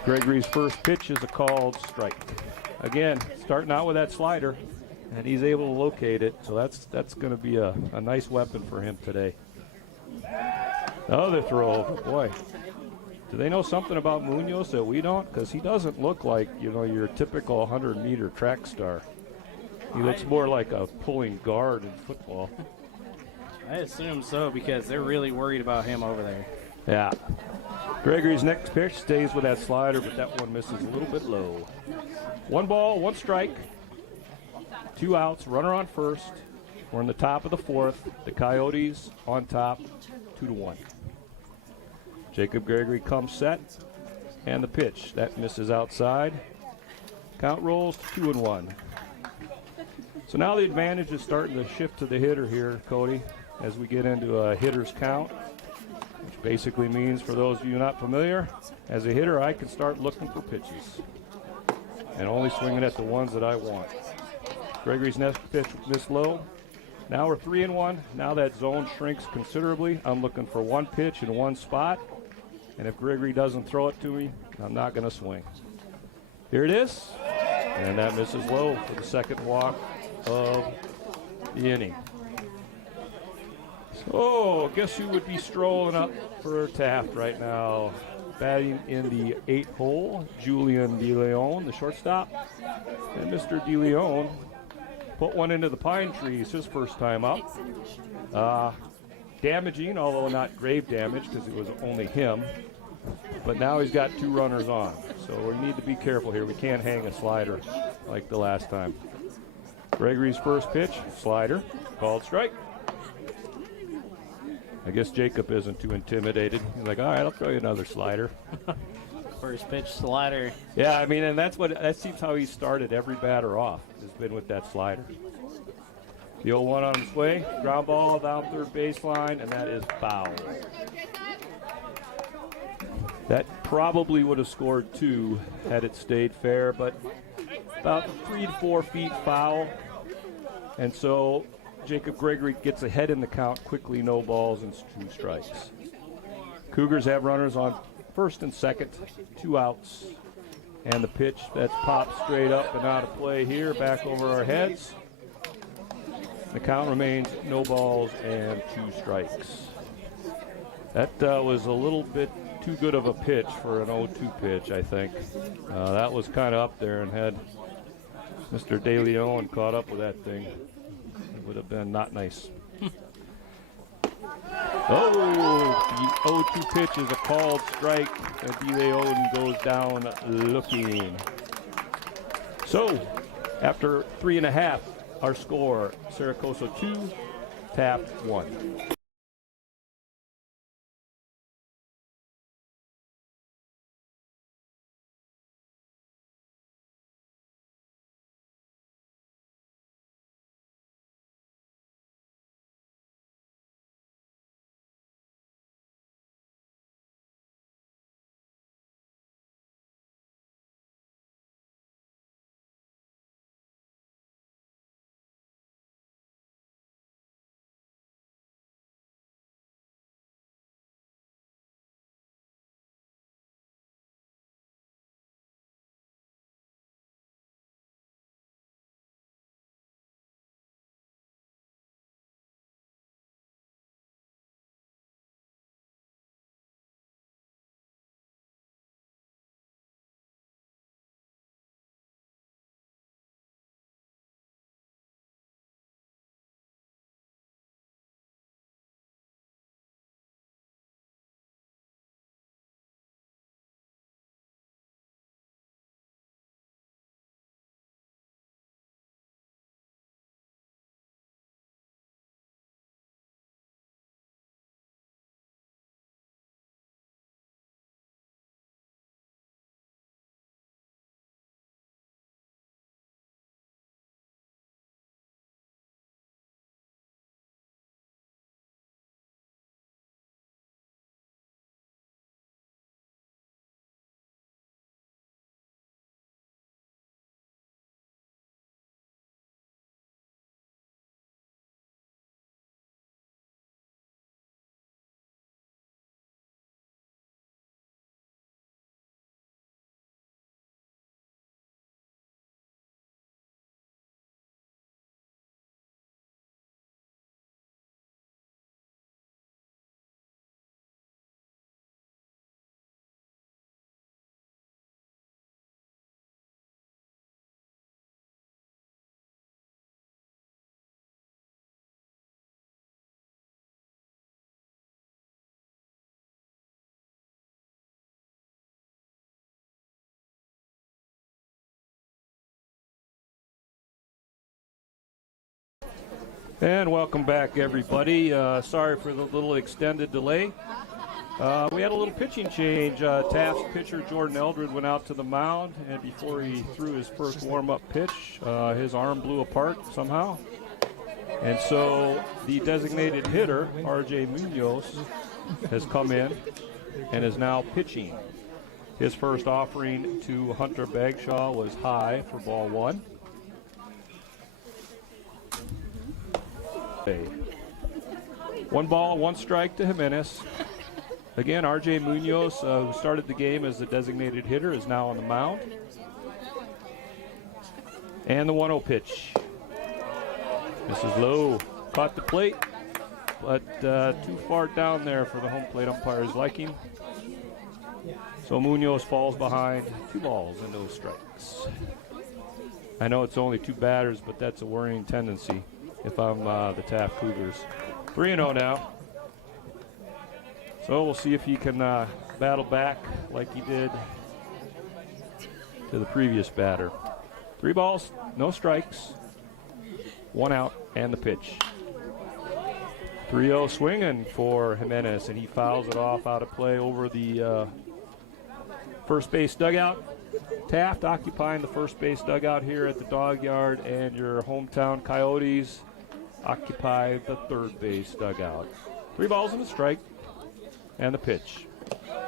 Gregory's first pitch is a called strike. Again, starting out with that slider, and he's able to locate it, so that's going to be a nice weapon for him today. Another throw, boy. Do they know something about Munoz that we don't? Because he doesn't look like, your typical 100-meter track star. He looks more like a pulling guard in football. I assume so, because they're really worried about him over there. Yeah. Gregory's next pitch stays with that slider, but that one misses a little bit low. 1 ball, 1 strike, 2 outs, runner on first. We're in the top of the 4th. The Coyotes on top, 2-1. Jacob Gregory comes set, and the pitch. That misses outside. Count rolls to 2-1. So now the advantage is starting to shift to the hitter here, Cody, as we get into a hitter's count, which basically means, for those of you not familiar, as a hitter, I can start looking for pitches and only swinging at the ones that I want. Gregory's next pitch missed low. Now we're 3-1. Now that zone shrinks considerably. I'm looking for 1 pitch in 1 spot, and if Gregory doesn't throw it to me, I'm not going to swing. Here it is, and that misses low for the second walk of the inning. So, guess who would be strolling up for Taft right now? Batting in the 8th hole, Julian DeLeon, the shortstop. And Mr. DeLeon put one into the pine trees his first time up. Damaging, although not grave damage because it was only him. But now he's got 2 runners on. So we need to be careful here. We can't hang a slider like the last time. Gregory's first pitch, slider, called strike. I guess Jacob isn't too intimidated. He's like, all right, I'll throw you another slider. First pitch slider. Yeah, I mean, and that seems how he started every batter off, has been with that slider. The 0-1 on its way, ground ball down 3rd baseline, and that is foul. That probably would have scored 2 had it stayed fair, but about 3 to 4 feet foul. And so Jacob Gregory gets ahead in the count quickly, no balls and 2 strikes. Cougars have runners on first and second, 2 outs. And the pitch that's popped straight up and out of play here, back over our heads. The count remains no balls and 2 strikes. That was a little bit too good of a pitch for an 0-2 pitch, I think. That was kind of up there, and had Mr. De Leon caught up with that thing, it would have been not nice. Oh, the 0-2 pitch is a called strike, and De Leon goes down looking. So, after 3.5, our score, Cerro Coso 2, Taft 1. And welcome back, everybody. Sorry for the little extended delay. We had a little pitching change. Taft's pitcher, Jordan Eldred, went out to the mound, and before he threw his first warm-up pitch, his arm blew apart somehow. And so the designated hitter, R.J. Munoz, has come in and is now pitching. His first offering to Hunter Bagshaw was high for ball one. One ball, one strike to Jimenez. Again, R.J. Munoz, who started the game as the designated hitter, is now on the mound. And the 1-0 pitch. This is low. Caught the plate, but too far down there for the home plate umpire's liking. So Munoz falls behind. 2 balls and no strikes. I know it's only 2 batters, but that's a worrying tendency if I'm the Taft Cougars. 3-0 now. So we'll see if he can battle back like he did to the previous batter. 3 balls, no strikes, 1 out, and the pitch. 3-0 swinging for Jimenez, and he fouls it off out of play over the first base dugout. Taft occupying the first base dugout here at the Dog Yard, and your hometown Coyotes occupy the third base dugout. 3 balls and a strike. And the pitch.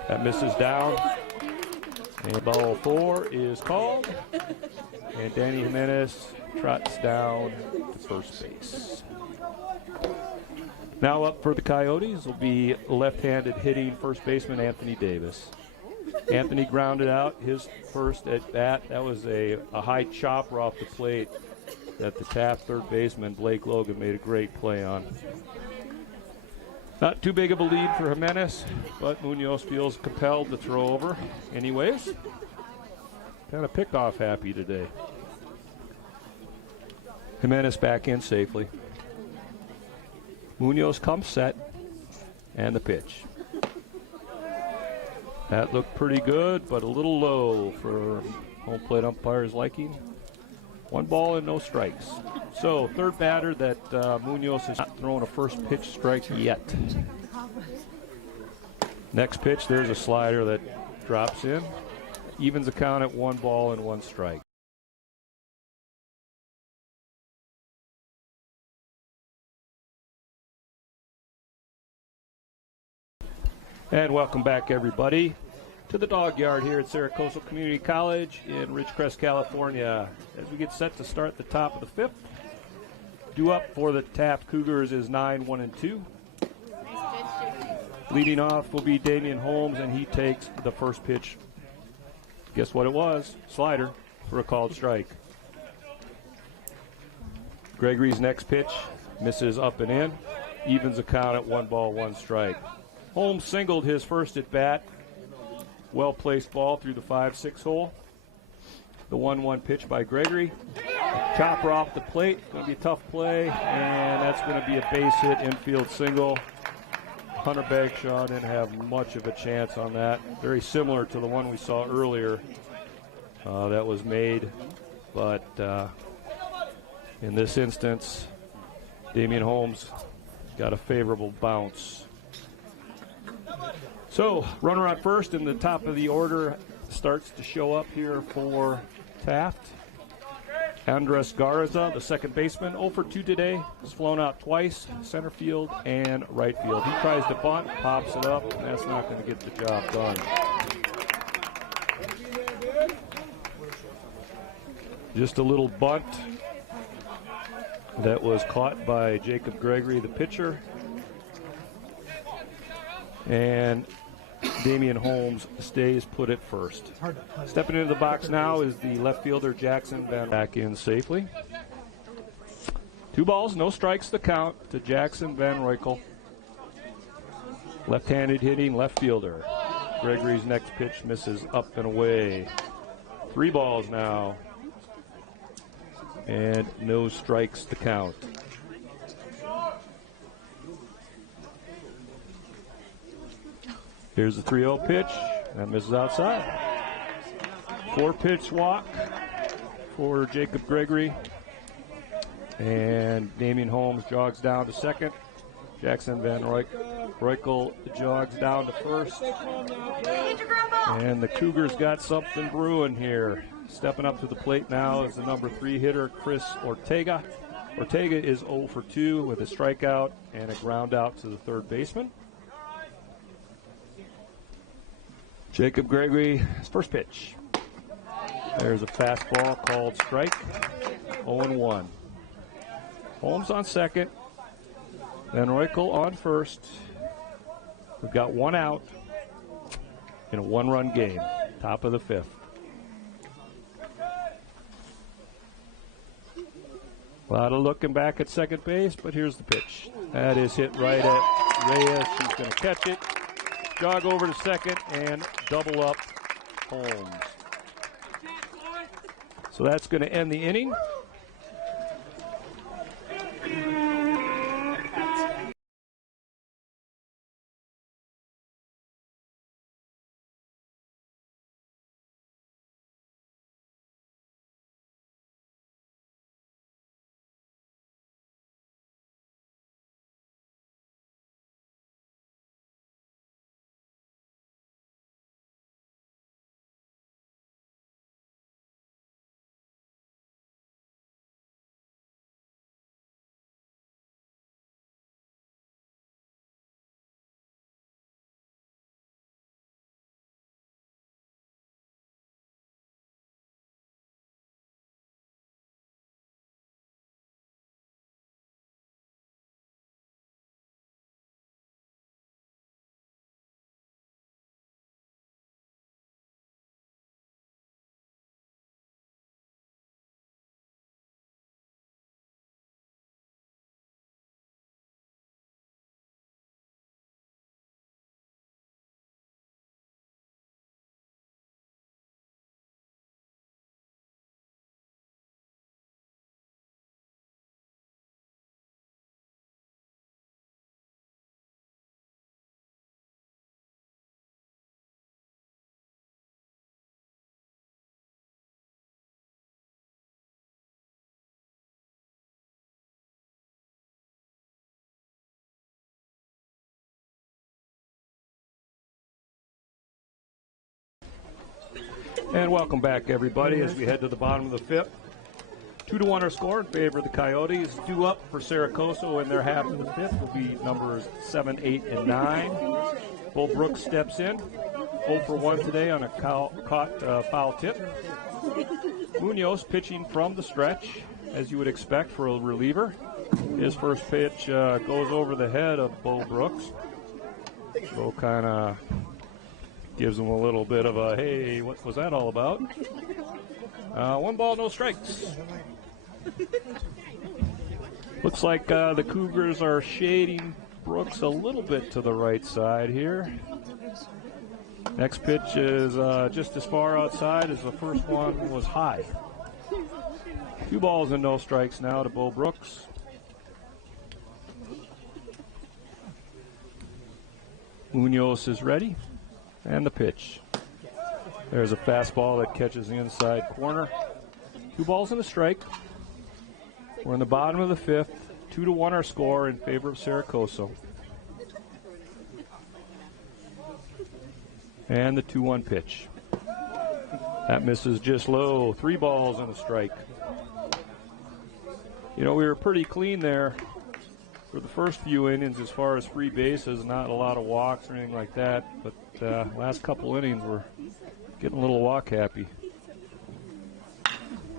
That misses down. And ball 4 is called. And Danny Jimenez trots down to first base. Now up for the Coyotes will be left-handed hitting first baseman Anthony Davis. Anthony grounded out his first at bat. That was a high chopper off the plate that the Taft third baseman Blake Logan made a great play on. Not too big of a lead for Jimenez, but Munoz feels compelled to throw over anyways. Kind of pickoff happy today. Jimenez back in safely. Munoz comes set, and the pitch. That looked pretty good, but a little low for home plate umpire's liking. 1 ball and no strikes. So, third batter that Munoz has not thrown a first pitch strike yet. Next pitch, there's a slider that drops in. Evens the count at 1 ball and 1 strike. And welcome back, everybody, to the Dog Yard here at Cerro Coso Community College in Ridgecrest, California. As we get set to start the top of the 5th. Due up for the Taft Cougars is 9-1-2. Leading off will be Damian Holmes, and he takes the first pitch. Guess what it was? Slider for a called strike. Gregory's next pitch misses up and in. Evens the count at 1 ball, 1 strike. Holmes singled his first at bat. Well-placed ball through the 5-6 hole. The 1-1 pitch by Gregory. Chopper off the plate. It's going to be a tough play, and that's going to be a base hit, infield single. Hunter Bagshaw didn't have much of a chance on that. Very similar to the one we saw earlier that was made. But in this instance, Damian Holmes got a favorable bounce. So, runner on first in the top of the order starts to show up here for Taft. Andres Garza, the second baseman, 0 for 2 today. Has flown out twice, center field and right field. He tries to bunt, pops it up, and that's not going to get the job done. Just a little bunt that was caught by Jacob Gregory, the pitcher. And Damian Holmes stays put at first. Stepping into the box now is the left fielder Jackson Van back in safely. 2 balls, no strikes to count to Jackson Van Roykel. Left-handed hitting left fielder. Gregory's next pitch misses up and away. 3 balls now. And no strikes to count. Here's the 3-0 pitch. That misses outside. 4-pitch walk for Jacob Gregory. And Damian Holmes jogs down to second. Jackson Van Roykel jogs down to first. And the Cougars got something brewing here. Stepping up to the plate now is the number 3 hitter, Chris Ortega. Ortega is 0 for 2 with a strikeout and a ground out to the third baseman. Jacob Gregory, his first pitch. There's a fastball called strike, 0-1. Holmes on second, Van Roykel on first. We've got one out in a one-run game, top of the 5th. A lot of looking back at second base, but here's the pitch. That is hit right at Reyes. He's going to catch it, jog over to second, and double up Holmes. So that's going to end the inning. And welcome back, everybody, as we head to the bottom of the 5th. 2-1 our score in favor of the Coyotes. Due up for Cerro Coso in their half of the 5th will be numbers 7, 8, and 9. Bo Brooks steps in. 0 for 1 today on a caught foul tip. Munoz pitching from the stretch, as you would expect for a reliever. His first pitch goes over the head of Bo Brooks. Bo kind of gives him a little bit of a, hey, what was that all about? 1 ball, no strikes. Looks like the Cougars are shading Brooks a little bit to the right side here. Next pitch is just as far outside as the first one was high. 2 balls and no strikes now to Bo Brooks. Munoz is ready. And the pitch. There's a fastball that catches the inside corner. 2 balls and a strike. We're in the bottom of the 5th. 2-1 our score in favor of Cerro Coso. And the 2-1 pitch. That misses just low. 3 balls and a strike. You know, we were pretty clean there for the first few innings as far as free bases, not a lot of walks or anything like that, but last couple innings we're getting a little walk happy.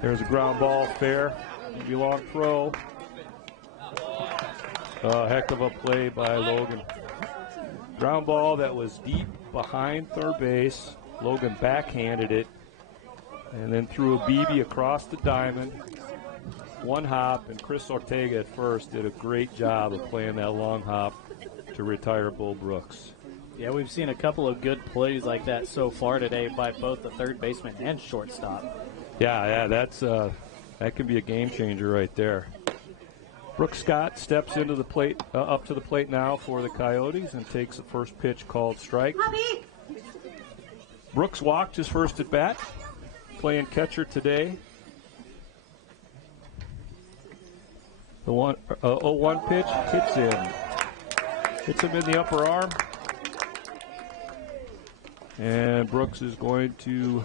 There's a ground ball, fair, maybe long throw. A heck of a play by Logan. Ground ball that was deep behind third base. Logan backhanded it and then threw a BB across the diamond. 1 hop, and Chris Ortega at first did a great job of playing that long hop to retire Bo Brooks. Yeah, we've seen a couple of good plays like that so far today by both the third baseman and shortstop. Yeah, that's that can be a game changer right there. Brooks Scott steps into the plate, up to the plate now for the Coyotes and takes the first pitch called strike. Brooks walked his first at bat, playing catcher today. The 0-1 pitch hits him. Hits him in the upper arm. And Brooks is going to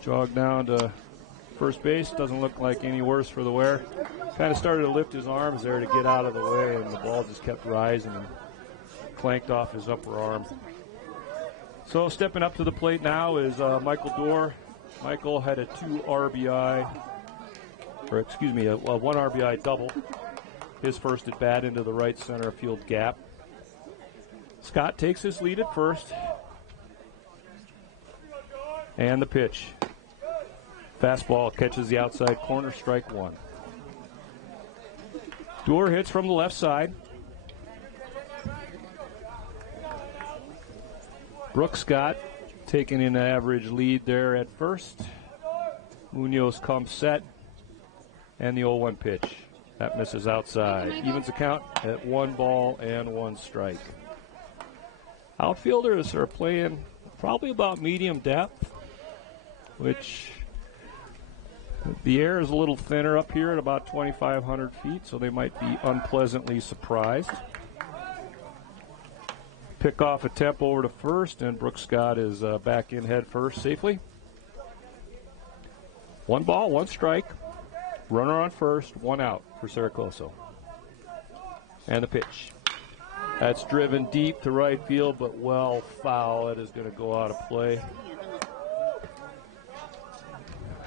jog down to first base. Doesn't look like any worse for the wear. Kind of started to lift his arms there to get out of the way, and the ball just kept rising and clanked off his upper arm. So stepping up to the plate now is Michael Dorr. Michael had a 1 RBI double. His first at bat into the right center field gap. Scott takes his lead at first. And the pitch. Fastball catches the outside corner, strike 1. Dorr hits from the left side. Brooks Scott taking an average lead there at first. Munoz comes set. And the 0-1 pitch. That misses outside. Evens the count at 1 ball and 1 strike. Outfielders are playing probably about medium depth, which the air is a little thinner up here at about 2,500 feet, so they might be unpleasantly surprised. Pick off a tempo over to first, and Brooks Scott is back in head first safely. 1 ball, 1 strike. Runner on first, 1 out for Cerro Coso. And the pitch. That's driven deep to right field, but well foul. That is going to go out of play.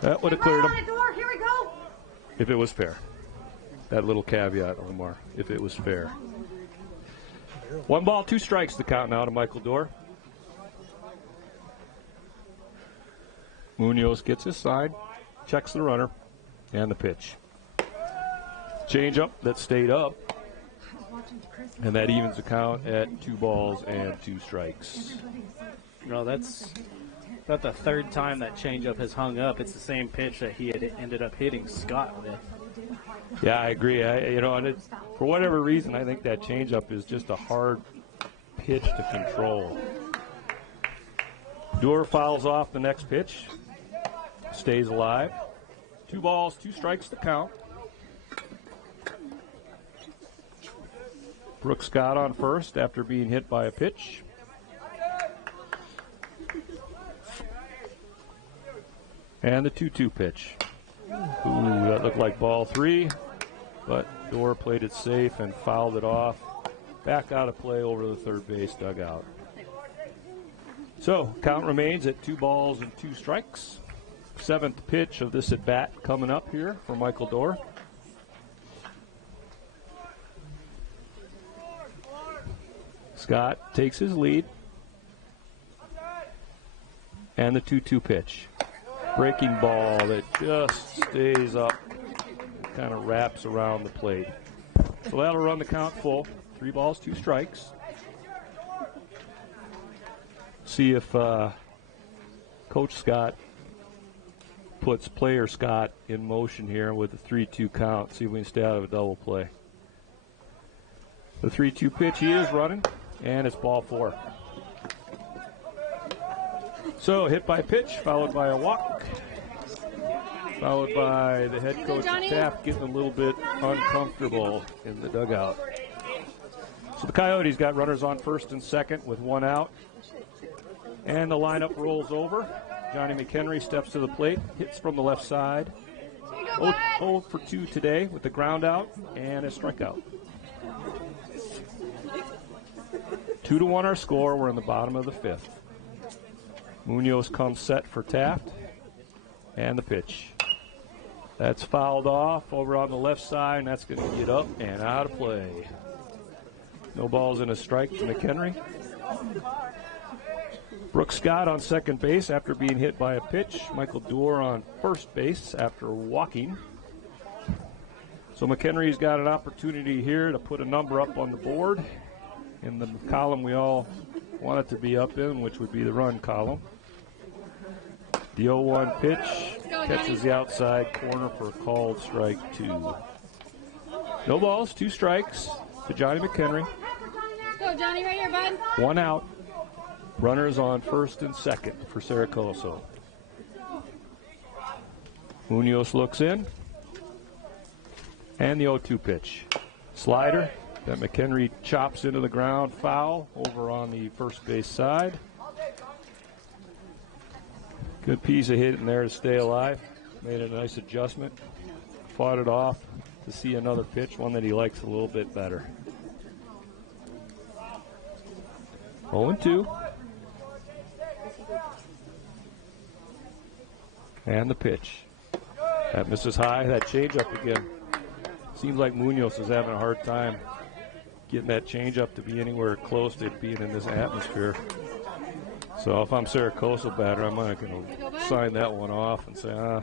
That would have cleared him. Here we go. If it was fair. That little caveat, Omar, if it was fair. 1 ball, 2 strikes the count now to Michael Dorr. Munoz gets his side, checks the runner, and the pitch. Change up that stayed up. And that evens the count at 2 balls and 2 strikes. No, that's about the 3rd time that changeup has hung up. It's the same pitch that he had ended up hitting Scott with. Yeah, I agree. For whatever reason, I think that changeup is just a hard pitch to control. Dorr fouls off the next pitch. Stays alive. 2 balls, 2 strikes to count. Brooks Scott on first after being hit by a pitch. And the 2-2 pitch. Ooh, that looked like ball 3, but Dorr played it safe and fouled it off. Back out of play over the third base dugout. So, count remains at 2 balls and 2 strikes. 7th pitch of this at-bat coming up here for Michael Dorr. Scott takes his lead. And the 2-2 pitch. Breaking ball that just stays up. Kind of wraps around the plate. So that'll run the count full. 3 balls, 2 strikes. See if Coach Scott puts player Scott in motion here with the 3-2 count. See if we can stay out of a double play. The 3-2 pitch, he is running, and it's ball 4. So hit by pitch, followed by a walk, followed by the head coach Taft getting a little bit uncomfortable in the dugout. So the Coyotes got runners on first and second with 1 out. And the lineup rolls over. Johnny McHenry steps to the plate, hits from the left side. 0 for 2 today with the ground out and a strikeout. 2-1 our score. We're in the bottom of the 5th. Munoz comes set for Taft. And the pitch. That's fouled off over on the left side, and that's going to get up and out of play. No balls and a strike to McHenry. Brooks Scott on second base after being hit by a pitch. Michael Dorr on first base after walking. So McHenry's got an opportunity here to put a number up on the board in the column we all want it to be up in, which would be the run column. The 0-1 pitch catches the outside corner for a called strike 2. No balls, 2 strikes to Johnny McHenry. Go, Johnny, right here, bud. 1 out. Runners on first and second for Cerro Coso. Munoz looks in. And the 0-2 pitch. Slider that McHenry chops into the ground, foul over on the first base side. Good piece of hitting there to stay alive. Made a nice adjustment. Fought it off to see another pitch, one that he likes a little bit better. 0-2. And the pitch. That misses high, that changeup again. Seems like Munoz is having a hard time getting that changeup to be anywhere close to being in this atmosphere. So if I'm Cerro Coso batter, I'm not going to sign that one off and say,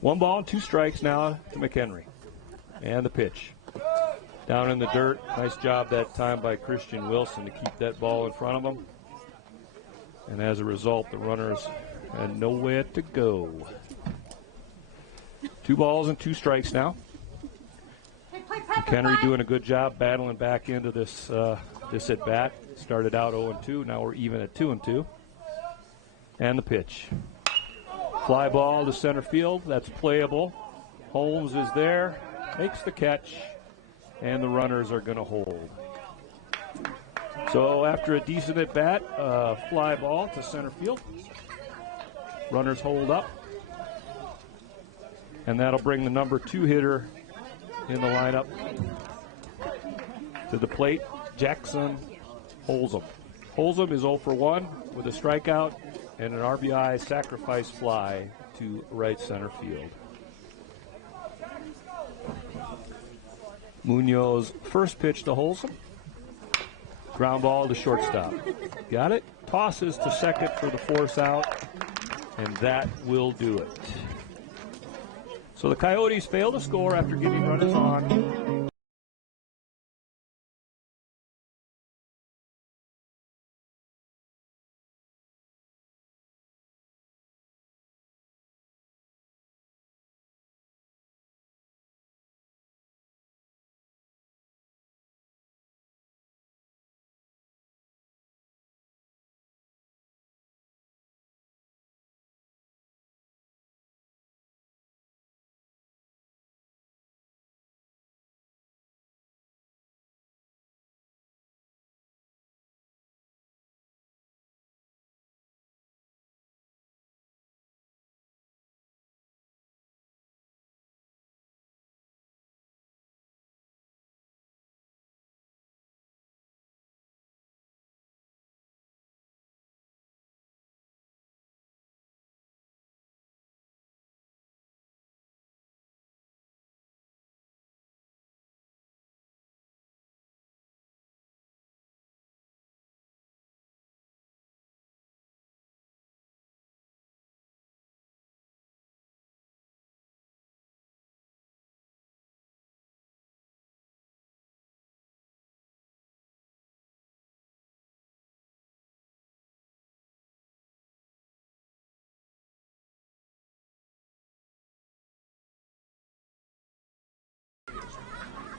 1 ball and 2 strikes now to McHenry. And the pitch. Down in the dirt. Nice job that time by Christian Wilson to keep that ball in front of him. And as a result, the runners had nowhere to go. 2 balls and 2 strikes now. McHenry doing a good job battling back into this this at bat. Started out 0-2. Now we're even at 2-2. And the pitch. Fly ball to center field. That's playable. Holmes is there. Makes the catch. And the runners are going to hold. So after a decent at bat, fly ball to center field. Runners hold up. And that'll bring the number 2 hitter in the lineup to the plate. Jackson Holzum. Holzum is 0 for 1 with a strikeout and an RBI sacrifice fly to right center field. Munoz first pitch to Holzum. Ground ball to shortstop. Got it? Tosses to second for the force out, and that will do it. So the Coyotes fail to score after getting runners on.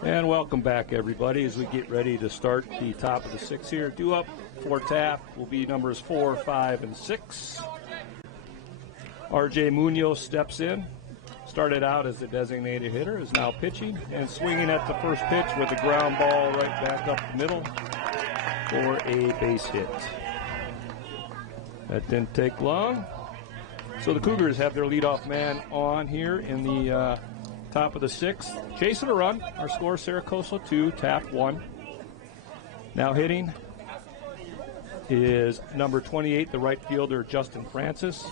And welcome back, everybody, as we get ready to start the top of the 6 here. Due up for Taft will be numbers 4, 5, and 6. R.J. Munoz steps in. Started out as the designated hitter, is now pitching and swinging at the first pitch with a ground ball right back up the middle for a base hit. That didn't take long. So the Cougars have their leadoff man on here in the top of the 6th. Chasing a run. Our score, Cerro Coso 2, Taft 1. Now hitting is number 28, the right fielder, Justin Francis.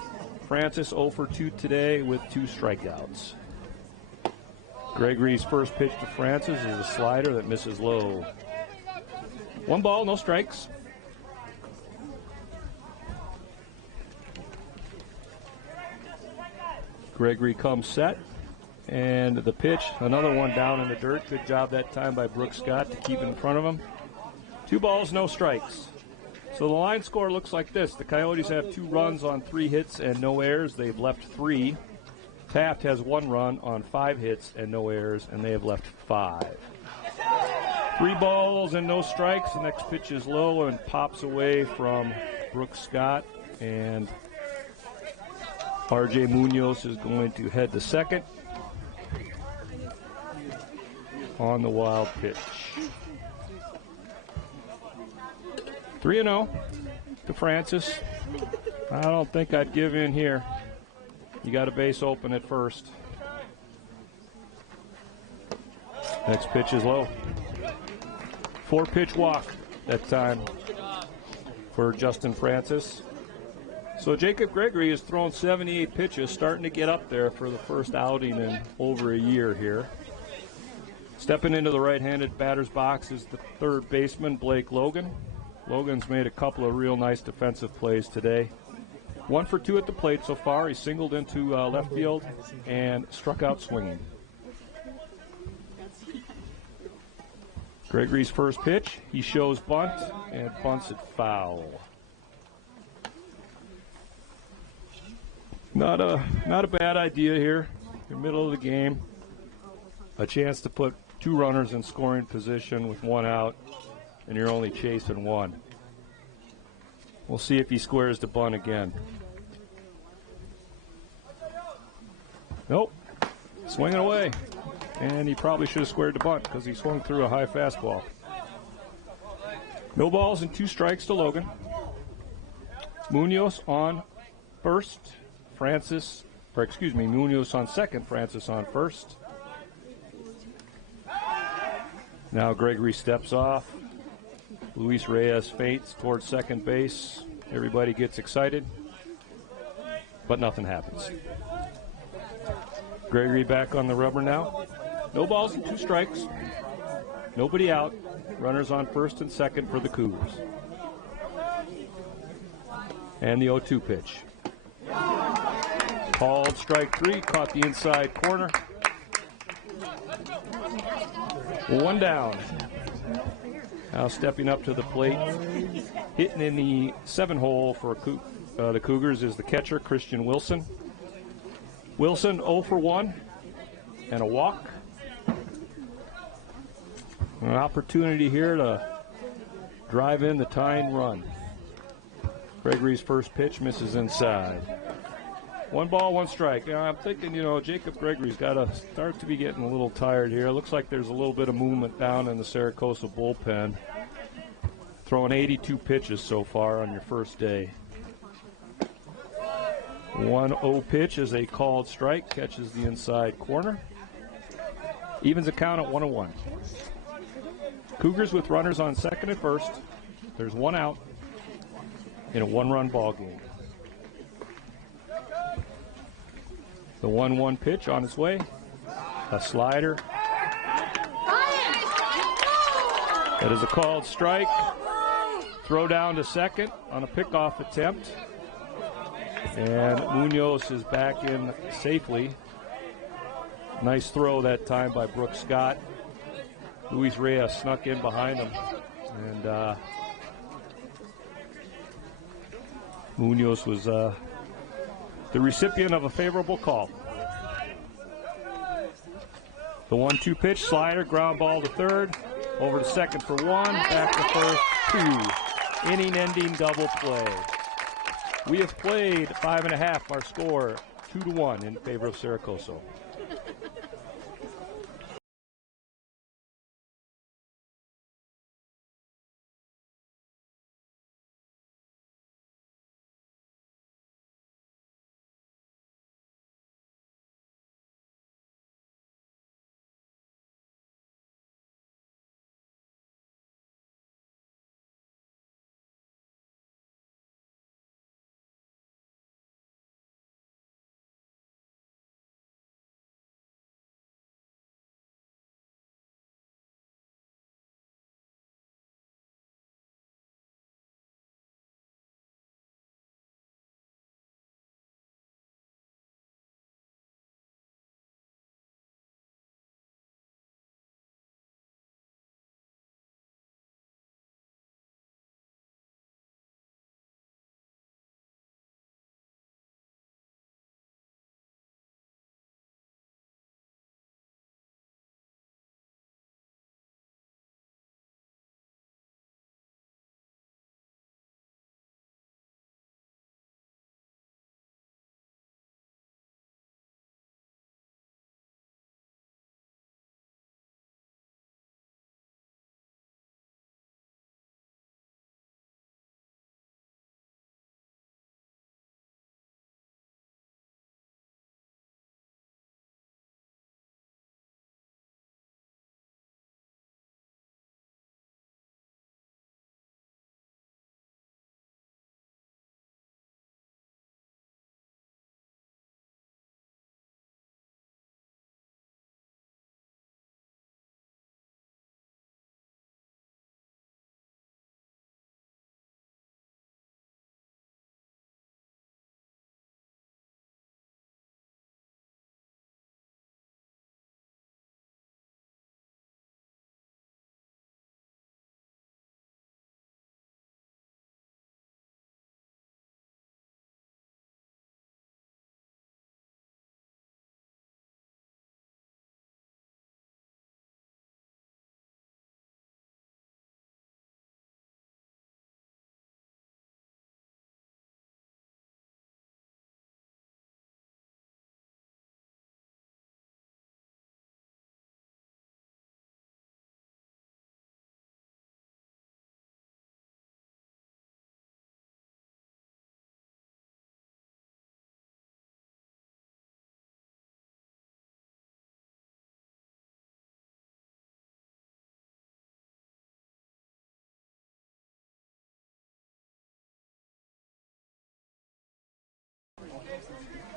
Francis 0 for 2 today with 2 strikeouts. Gregory's first pitch to Francis is a slider that misses low. 1 ball, no strikes. Gregory comes set. And the pitch, another one down in the dirt. Good job that time by Brooks Scott to keep it in front of him. 2 balls, no strikes. So the line score looks like this. The Coyotes have 2 runs on 3 hits and no errors. They've left 3. Taft has 1 run on 5 hits and no errors, and they have left 5. 3 balls and no strikes. The next pitch is low and pops away from Brooks Scott. And R.J. Munoz is going to head to second. on the wild pitch. 3-0 to Francis. I don't think I'd give in here. You got a base open at first. Next pitch is low. 4-pitch walk that time for Justin Francis. So Jacob Gregory has thrown 78 pitches, starting to get up there for the first outing in over a year here. Stepping into the right-handed batter's box is the third baseman, Blake Logan. Logan's made a couple of real nice defensive plays today. 1 for 2 at the plate so far. He singled into left field and struck out swinging. Gregory's first pitch, he shows bunt and bunts it foul. Not a bad idea here in the middle of the game. A chance to put 2 runners in scoring position with 1 out, and you're only chasing 1. We'll see if he squares the bunt again. Nope. Swinging away. And he probably should have squared the bunt because he swung through a high fastball. No balls and 2 strikes to Logan. Munoz on first. Munoz on second, Francis on first. Now Gregory steps off. Luis Reyes feints towards second base. Everybody gets excited, but nothing happens. Gregory back on the rubber now. No balls and 2 strikes. Nobody out. Runners on first and second for the Cougars. And the 0-2 pitch. Called strike 3, caught the inside corner. 1 down. Now stepping up to the plate, hitting in the 7-hole for the Cougars is the catcher, Christian Wilson. Wilson 0 for 1 and a walk. An opportunity here to drive in the tying run. Gregory's first pitch misses inside. 1 ball, 1 strike. Now I'm thinking, Jacob Gregory's got to start to be getting a little tired here. It looks like there's a little bit of movement down in the Cerro Coso bullpen. Throwing 82 pitches so far on your first day. 1-0 pitch is a called strike, catches the inside corner. Evens the count at 1-1. Cougars with runners on second and first. There's 1 out in a 1-run ball game. The 1-1 pitch on its way. A slider. That is a called strike. Throw down to second on a pickoff attempt. And Munoz is back in safely. Nice throw that time by Brooks Scott. Luis Reyes snuck in behind him. And Munoz was the recipient of a favorable call. The 1-2 pitch, slider, ground ball to third, over to second for 1, back to first, 2. Inning-ending double play. We have played 5.5. Our score 2-1 in favor of Cerro Coso.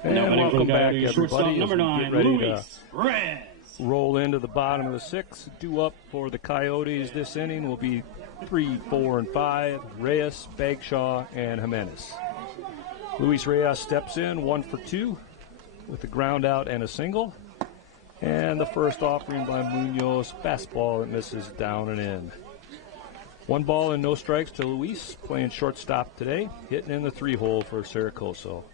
And Now batting for welcome the back, Coyotes, shortstop everybody, as number we 9, get ready Luis Reyes. to roll into the bottom of the 6th. Due up for the Coyotes this inning will be 3, 4, and 5, Reyes, Bagshaw, and Jimenez. Luis Reyes steps in, 1 for 2, with a ground out and a single. And the first offering by Munoz, fastball that misses down and in. 1 ball and no strikes to Luis, playing shortstop today, hitting in the 3-hole for Cerro Coso.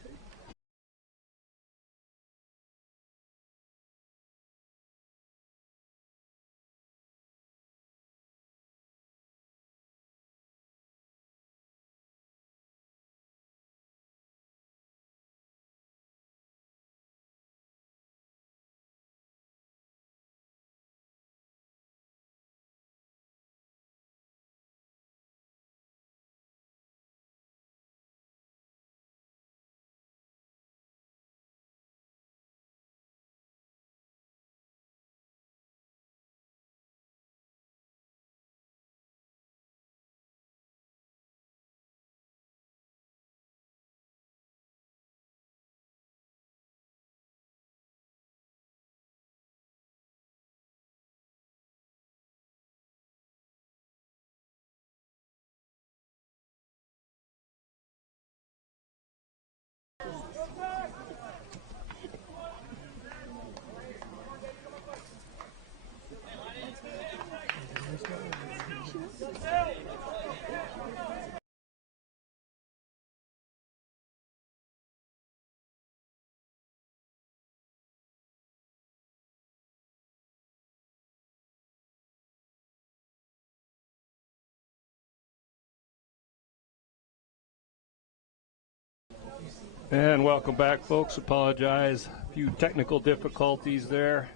And welcome back, folks. Apologize. A few technical difficulties there.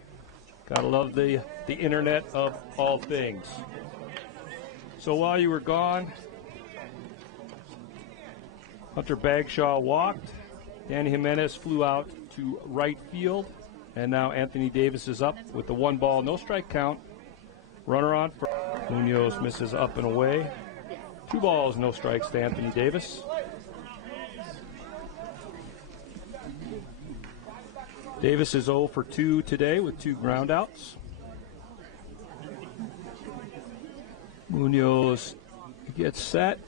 Gotta love the internet of all things. So while you were gone, Hunter Bagshaw walked. Danny Jimenez flew out to right field. And now Anthony Davis is up with the 1 ball, no strike count. Runner on for Munoz misses up and away. 2 balls, no strikes to Anthony Davis. Davis is 0 for 2 today with 2 groundouts. Munoz gets set,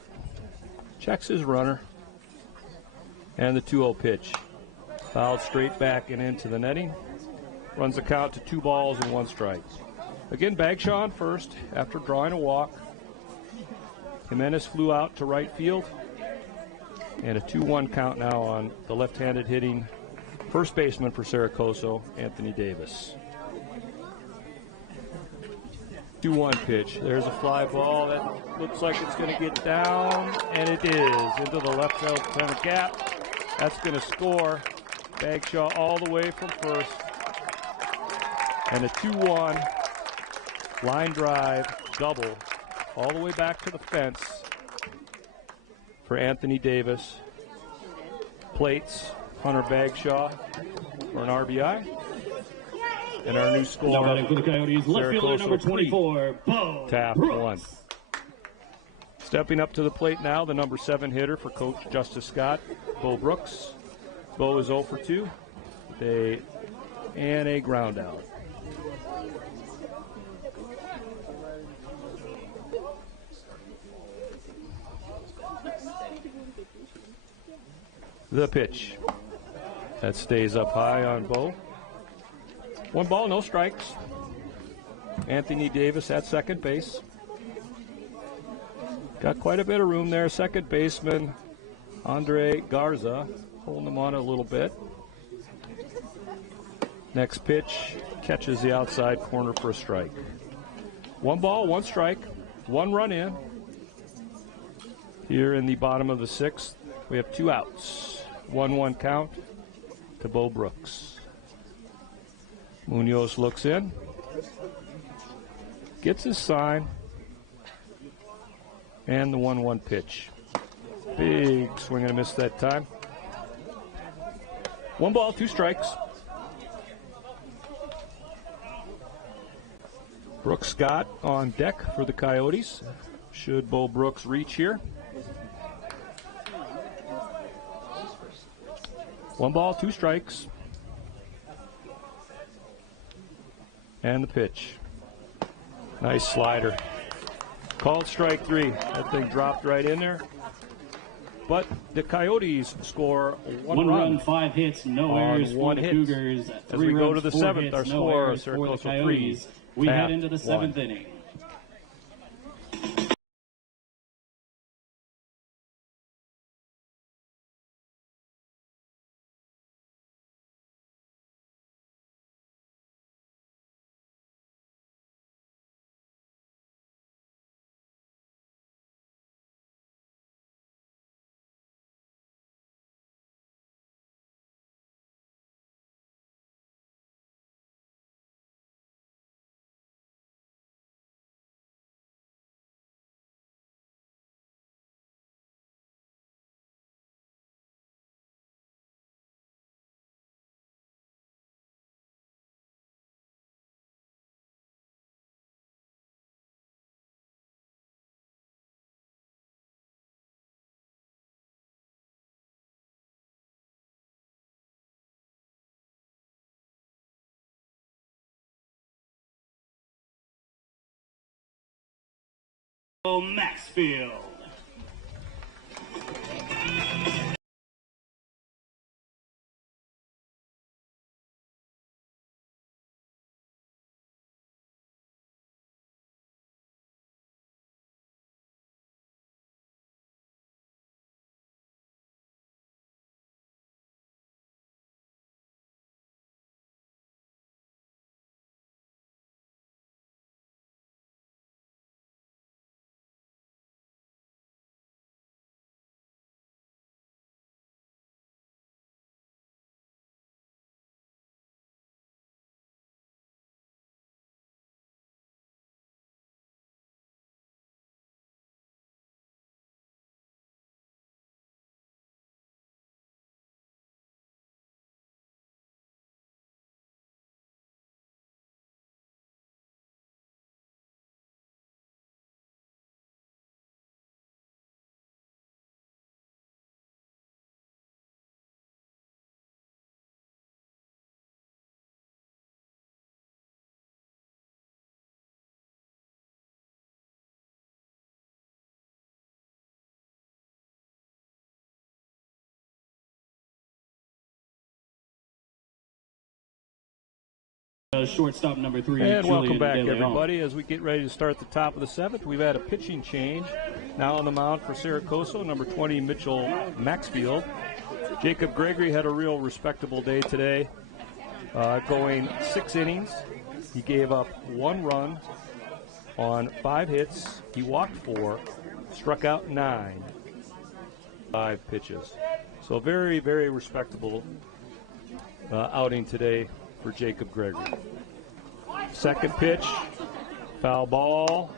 checks his runner, and the 2-0 pitch. Fouled straight back and into the netting. Runs the count to 2 balls and 1 strike. Again, Bagshaw on first after drawing a walk. Jimenez flew out to right field. And a 2-1 count now on the left-handed hitting first baseman for Cerro Coso, Anthony Davis. 2-1 pitch. There's a fly ball that looks like it's going to get down, and it is into the left field center gap. That's going to score. Bagshaw all the way from first. And a 2-1 line drive double all the way back to the fence for Anthony Davis. Plates Hunter Bagshaw for an RBI. And our new Now score, batting for the Coyotes, left fielder number 24, Bo Taft Brooks. 1. Stepping up to the plate now, the number 7 hitter for Coach Justice Scott, Bo Brooks. Bo is 0 for 2. And a ground out. The pitch. That stays up high on Bo. 1 ball, no strikes. Anthony Davis at second base. Got quite a bit of room there. Second baseman Andre Garza holding him on a little bit. Next pitch catches the outside corner for a strike. 1 ball, 1 strike, 1 run in. Here in the bottom of the 6th, we have 2 outs. 1-1 count to Bo Brooks. Munoz looks in, gets his sign, and the 1-1 pitch. Big swing and a miss that time. 1 ball, 2 strikes. Brooks Scott on deck for the Coyotes. Should Bo Brooks reach here? 1 ball, 2 strikes. And the pitch. Nice slider. Called strike 3. That thing dropped right in there. But the Coyotes score 1 run, 5 hits, no errors for the Cougars. As we go to the 7th, our score, Cerro Coso 3. We head into the 7th inning. Maxfield. Shortstop number 3. And Julian welcome back, De Leon. everybody. As we get ready to start the top of the 7th, we've had a pitching change. Now on the mound for Cerro Coso, number 20, Mitchell Maxfield. Jacob Gregory had a real respectable day today, going 6 innings. He gave up 1 run on 5 hits. He walked 4, struck out 9, 5 pitches. So very, very respectable outing today for Jacob Gregory. Second pitch, foul ball.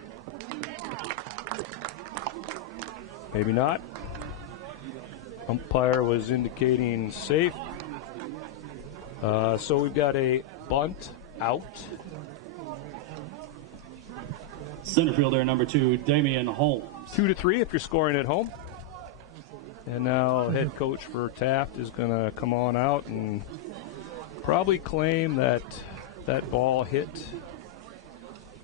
Maybe not. Umpire was indicating safe. So we've got a bunt out. Center fielder number 2, Damian Holmes. 2-3 if you're scoring at home. And now head coach for Taft is going to come on out and probably claim that that ball hit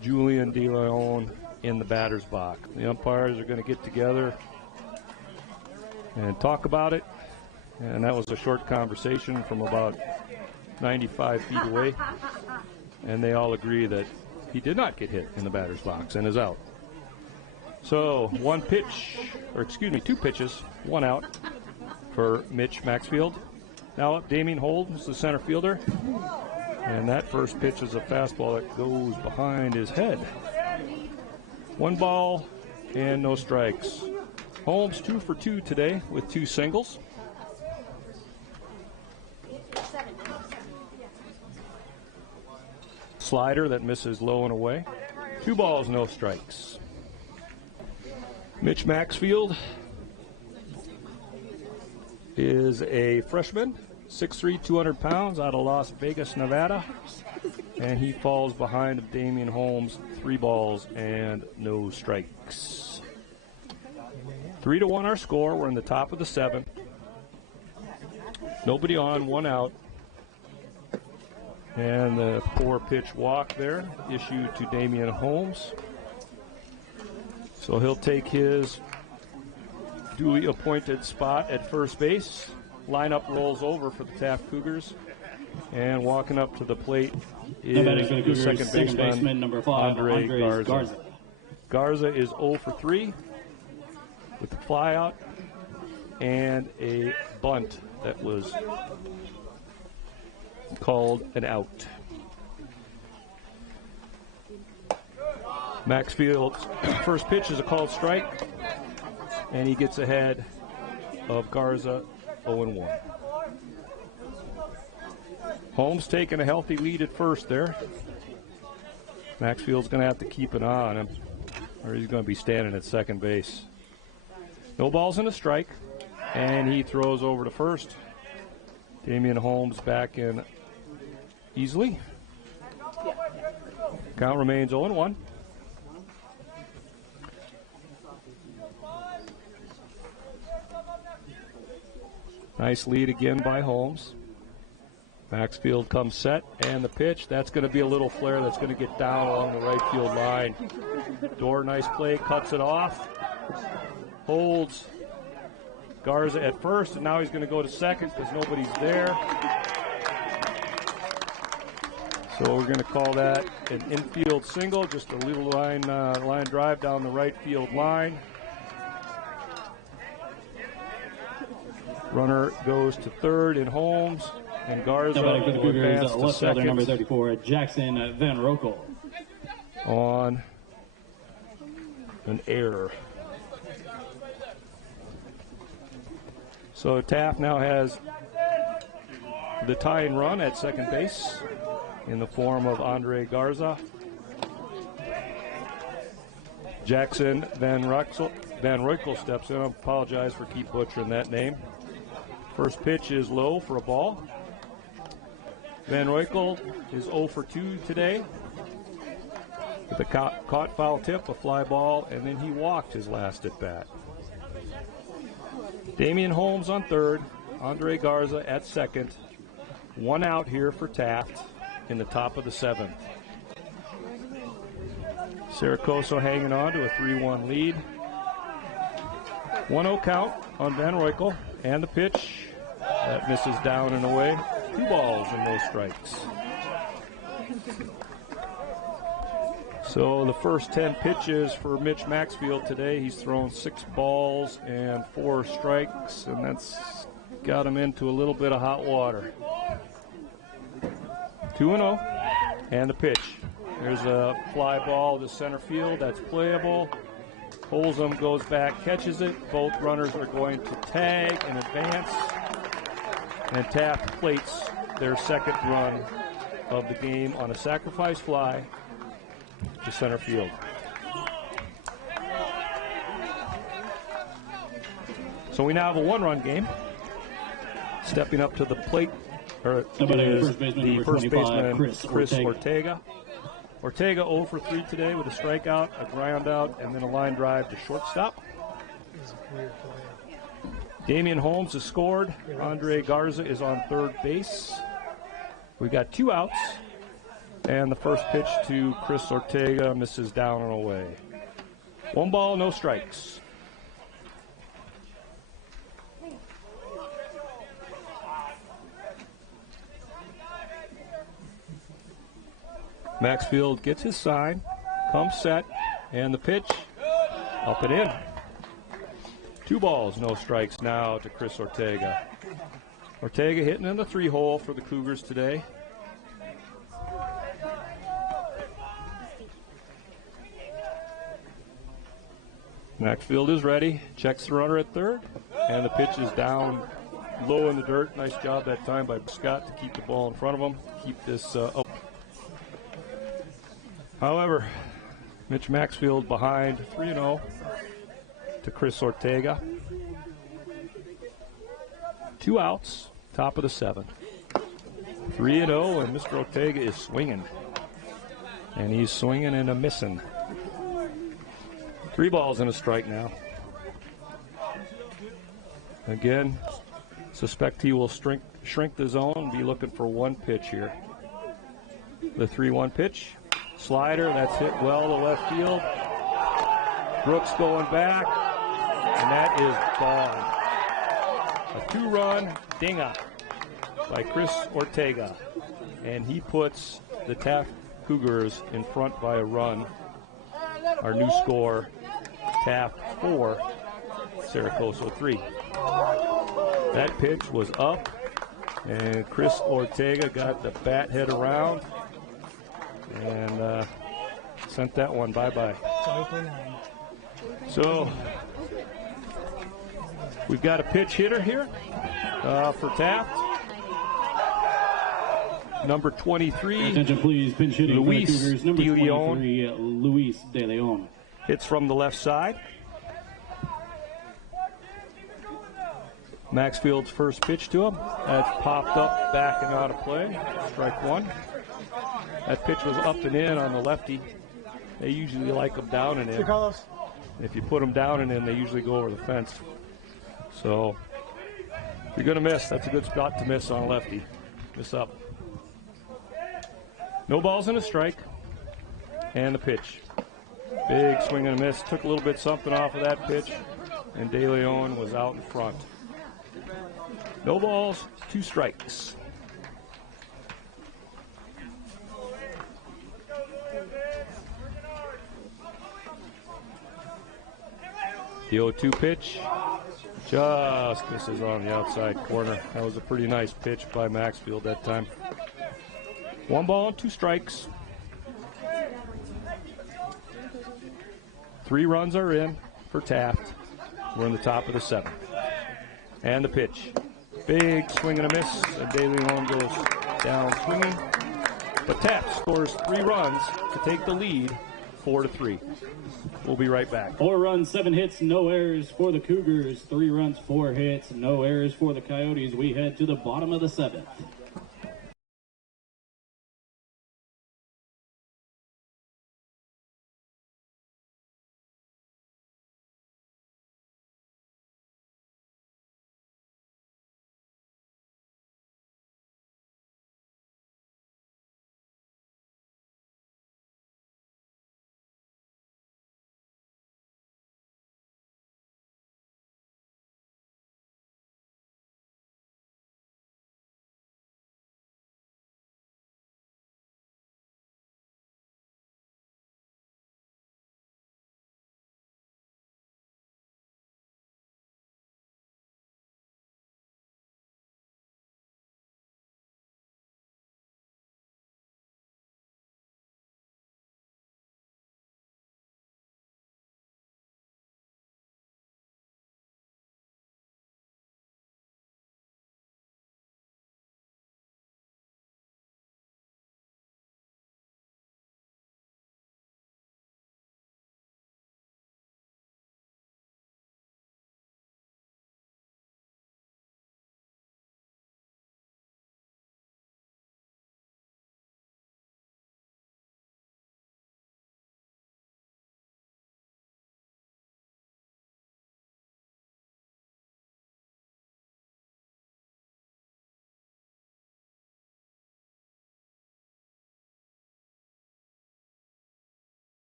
Julian De Leon in the batter's box. The umpires are going to get together and talk about it. And that was a short conversation from about 95 feet away. And they all agree that he did not get hit in the batter's box and is out. So 2 pitches, 1 out for Mitch Maxfield. Now up Damian Holmes, the center fielder. And that first pitch is a fastball that goes behind his head. 1 ball and no strikes. Holmes 2 for 2 today with 2 singles. Slider that misses low and away. 2 balls, no strikes. Mitch Maxfield is a freshman, 6'3", 200 pounds, out of Las Vegas, Nevada. And he falls behind Damian Holmes, 3 balls and no strikes. 3-1 our score. We're in the top of the 7th. Nobody on, one out. And the 4-pitch walk there issued to Damian Holmes. So he'll take his duly appointed spot at first base. Lineup rolls over for the Taft Cougars. And walking up to the plate is the second baseman, number 5, Andre Garza. Garza is 0 for 3 with the flyout and a bunt that was called an out. Maxfield's first pitch is a called strike, and he gets ahead of Garza 0-1. Holmes taking a healthy lead at first there. Maxfield's going to have to keep an eye on him, or he's going to be standing at second base. No balls and a strike, and he throws over to first. Damian Holmes back in easily. Count remains 0-1. Nice lead again by Holmes. Maxfield comes set, and the pitch, that's going to be a little flare that's going to get down along the right field line. Dorr, nice play, cuts it off. Holds Garza at first, and now he's going to go to second because nobody's there. So we're going to call that an infield single, just a little line drive down the right field line. Runner goes to third in Holmes, and Garza will advance to second. Number 34, Jackson Van Rokel. On an error. So Taft now has the tying run at second base in the form of Andre Garza. Jackson Van Roykel steps in. I apologize for keep butchering that name. First pitch is low for a ball. Van Roykel is 0 for 2 today with a caught foul tip, a fly ball, and then he walked his last at bat. Damian Holmes on third, Andre Garza at second. One out here for Taft in the top of the seventh. Cerro Coso hanging on to a 3-1 lead. 1-0 count on Van Roykel, and the pitch that misses down and away. 2 balls and no strikes. So the first 10 pitches for Mitch Maxfield today, he's thrown 6 balls and 4 strikes, and that's got him into a little bit of hot water. 2-0, and the pitch. There's a fly ball to center field. That's playable. Holzum goes back, catches it. Both runners are going to tag and advance. And Taft plates their second run of the game on a sacrifice fly to center field. So we now have a 1-run game. Stepping up to the plate is the first baseman, Chris Ortega. Ortega 0 for 3 today with a strikeout, a ground out, and then a line drive to shortstop. Damian Holmes has scored. Andre Garza is on third base. We got 2 outs, and the first pitch to Chris Ortega misses down and away. 1 ball, no strikes. Maxfield gets his sign, comes set, and the pitch up and in. 2 balls, no strikes now to Chris Ortega. Ortega hitting in the 3-hole for the Cougars today. Maxfield is ready, checks the runner at third, and the pitch is down low in the dirt. Nice job that time by Scott to keep the ball in front of him, keep this up. However, Mitch Maxfield behind 3-0 to Chris Ortega. 2 outs, top of the 7th. 3-0, and Mr. Ortega is swinging. And he's swinging and a missing. 3 balls and a strike now. Again, Suspect he will shrink the zone, be looking for one pitch here. The 3-1 pitch. Slider, that's hit well to left field. Brooks going back, and that is gone. A 2-run dinger by Chris Ortega, and he puts the Taft Cougars in front by a run. Our new score, Taft 4, Cerro Coso 3. That pitch was up, and Chris Ortega got the bat head around and sent that one bye-bye. So we've got a pitch hitter here for Taft. Number 23, Attention please, pinch hitting Luis for the Cougars. Number De Leon. 23, Luis De Leon. Hits from the left side. Maxfield's first pitch to him. That's popped up, back and out of play. Strike one. That pitch was up and in on the lefty. They usually like them down and in. If you put them down and in, they usually go over the fence. So if you're going to miss, that's a good spot to miss on a lefty. Miss up. No balls and a strike. And the pitch. Big swing and a miss. Took a little bit something off of that pitch, and De Leon was out in front. No balls, 2 strikes. The 0-2 pitch just misses on the outside corner. That was a pretty nice pitch by Maxfield that time. 1 ball and 2 strikes. 3 runs are in for Taft. We're in the top of the 7th. And the pitch. Big swing and a miss. And De Leon goes down swinging. But Taft scores 3 runs to take the lead, 4-3. We'll be right back. 4 runs, 7 hits, no errors for the Cougars. 3 runs, 4 hits, no errors for the Coyotes. We head to the bottom of the 7th.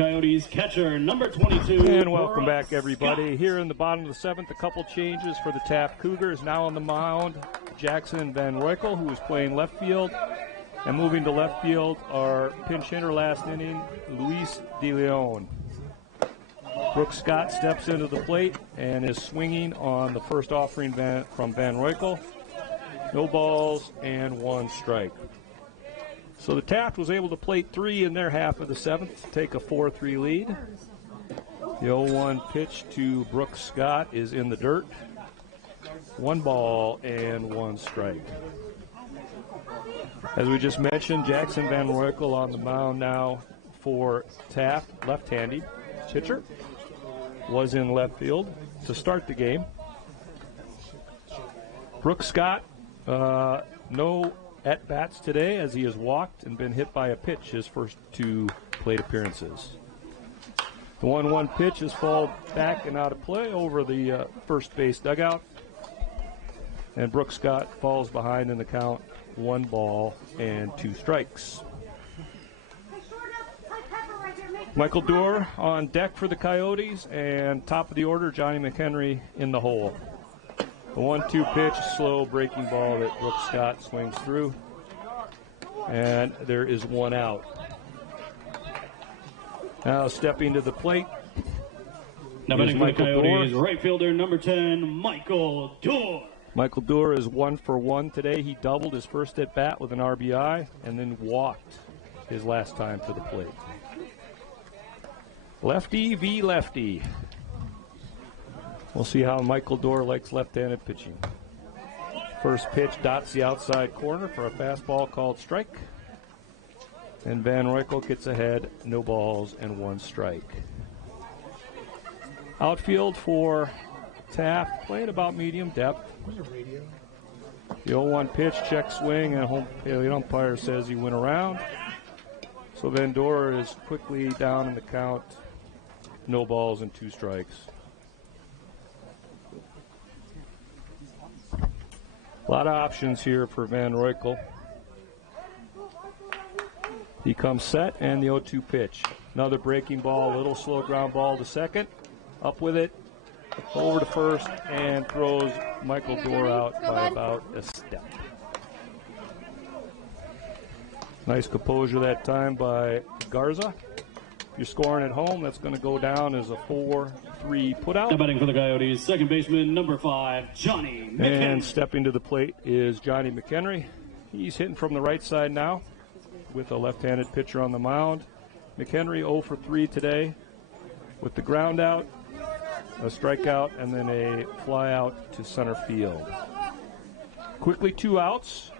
Coyotes catcher number 22. And welcome back, everybody. Here in the bottom of the 7th, a couple changes for the Taft Cougars. Now on the mound, Jackson Van Roykel, who is playing left field. And moving to left field, our pinch hitter last inning, Luis De Leon. Brooke Scott steps into the plate and is swinging on the first offering from Van Roykel. No balls and 1 strike. So the Taft was able to plate 3 in their half of the 7th to take a 4-3 lead. The 0-1 pitch to Brooke Scott is in the dirt. 1 ball and 1 strike. As we just mentioned, Jackson Van Roykel on the mound now for Taft, left-handed pitcher. Was in left field to start the game. Brooke Scott, no at-bats today as he has walked and been hit by a pitch his first 2 plate appearances. The 1-1 pitch is fouled back and out of play over the first base dugout. And Brooke Scott falls behind in the count, 1 ball and 2 strikes. Michael Doerr on deck for the Coyotes, and top of the order, Johnny McHenry in the hole. The 1-2 pitch, slow breaking ball that Brooke Scott swings through, and there is 1 out. Now stepping to the plate. Now batting for the Coyotes, right fielder number 10, Michael Doerr. Michael Doerr is 1 for 1 today. He doubled his first at bat with an RBI and then walked his last time to the plate. Lefty v. lefty. We'll see how Michael Doerr likes left-handed pitching. First pitch dots the outside corner for a fastball called strike. And Van Roykel gets ahead, no balls and 1 strike. Outfield for Taft, playing about medium depth. The 0-1 pitch, check swing, and the umpire says he went around. So Van Doerr is quickly down in the count. No balls and 2 strikes. A lot of options here for Van Roykel. He comes set, and the 0-2 pitch. Another breaking ball, a little slow ground ball to second. Up with it, over to first, and throws Michael Doerr out by about a step. Nice composure that time by Garza. If you're scoring at home, that's going to go down as a 4-3 putout. Now batting for the Coyotes, second baseman number 5, Johnny McHenry. And stepping to the plate is Johnny McHenry. He's hitting from the right side now with a left-handed pitcher on the mound. McHenry 0 for 3 today with the ground out, a strikeout, and then a fly out to center field. Quickly 2 outs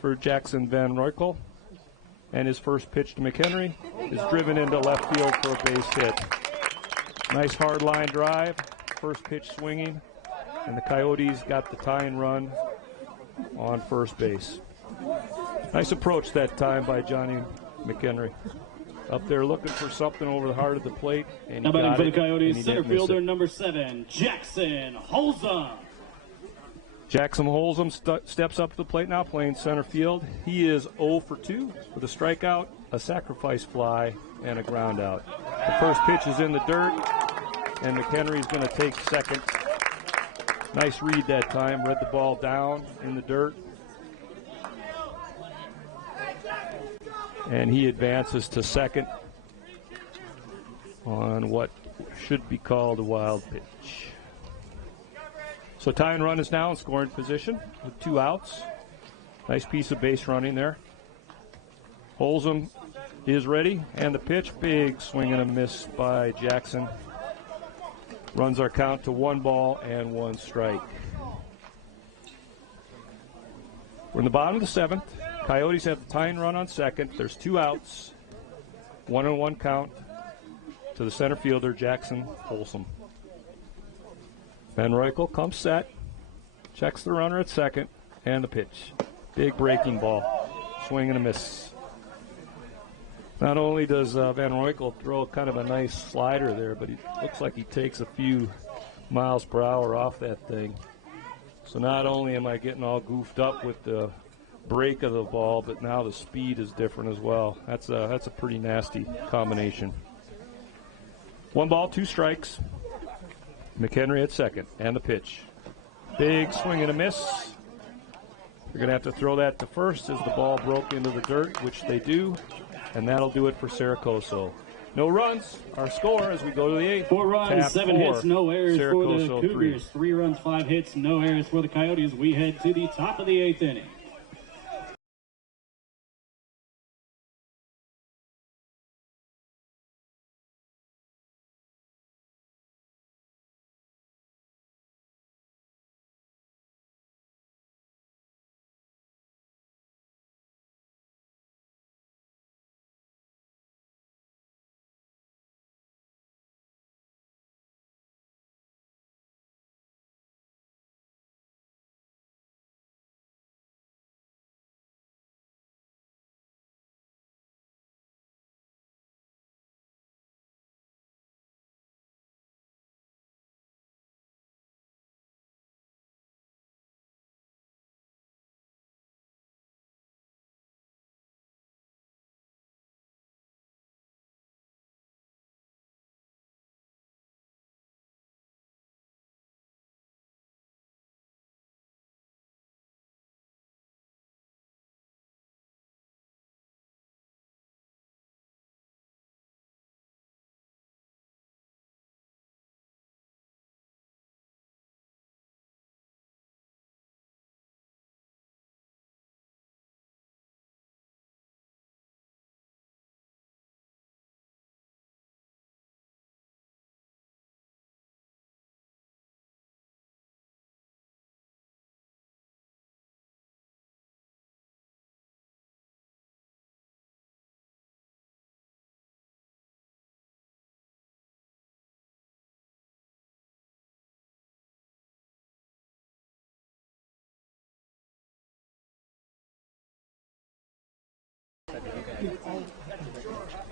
for Jackson Van Roykel. And his first pitch to McHenry is driven into left field for a base hit. Nice hard line drive, first pitch swinging, and the Coyotes got the tying run on first base. Nice approach that time by Johnny McHenry. Up there looking for something over the heart of the plate. And now batting for the Coyotes, and center fielder number 7, Jackson Holzum. Jackson Holzum steps up to the plate now, playing center field. He is 0 for 2 with a strikeout, a sacrifice fly, and a ground out. The first pitch is in the dirt, and McHenry's going to take second. Nice read that time, read the ball down in the dirt. And he advances to second on what should be called a wild pitch. So tying run is now in scoring position with 2 outs. Nice piece of base running there. Holzum is ready, and the pitch, big swing and a miss by Jackson. Runs our count to 1 ball and 1 strike. We're in the bottom of the 7th. Coyotes have the tying run on second. There's 2 outs. 1-1 count to the center fielder, Jackson Holzum. Van Roykel comes set, checks the runner at second, and the pitch. Big breaking ball. Swing and a miss. Not only does Van Roykel throw kind of a nice slider there, but he looks like he takes a few miles per hour off that thing. So not only am I getting all goofed up with the break of the ball, but now the speed is different as well. That's a pretty nasty combination. 1 ball, 2 strikes. McHenry at second, and the pitch. Big swing and a miss. You're going to have to throw that to first as the ball broke into the dirt, which they do, and that'll do it for Cerro Coso. No runs. Our score as we go to the 8th. 4 runs, Taft 7 4, hits, no errors Cerro for the Coso Cougars. 3 runs, 5 hits, no errors for the Coyotes. We head to the top of the 8th inning.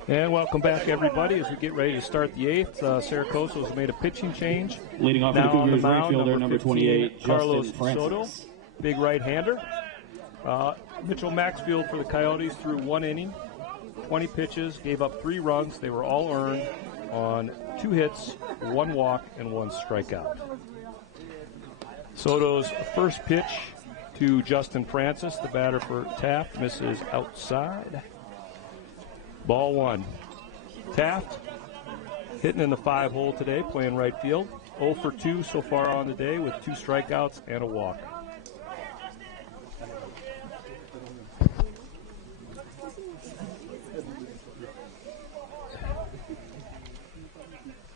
And welcome back, everybody, as we get ready to start the 8th. Cerro Coso has made a pitching change. Leading off Now for the on the Cougars, mound, right fielder, number 28, 15, Carlos Justin Francis. Soto, big right-hander. Mitchell Maxfield for the Coyotes threw 1 inning, 20 pitches, gave up 3 runs. They were all earned on 2 hits, 1 walk, and 1 strikeout. Soto's first pitch to Justin Francis, the batter for Taft, misses outside. Ball 1. Taft hitting in the 5-hole today, playing right field. 0 for 2 so far on the day with 2 strikeouts and a walk.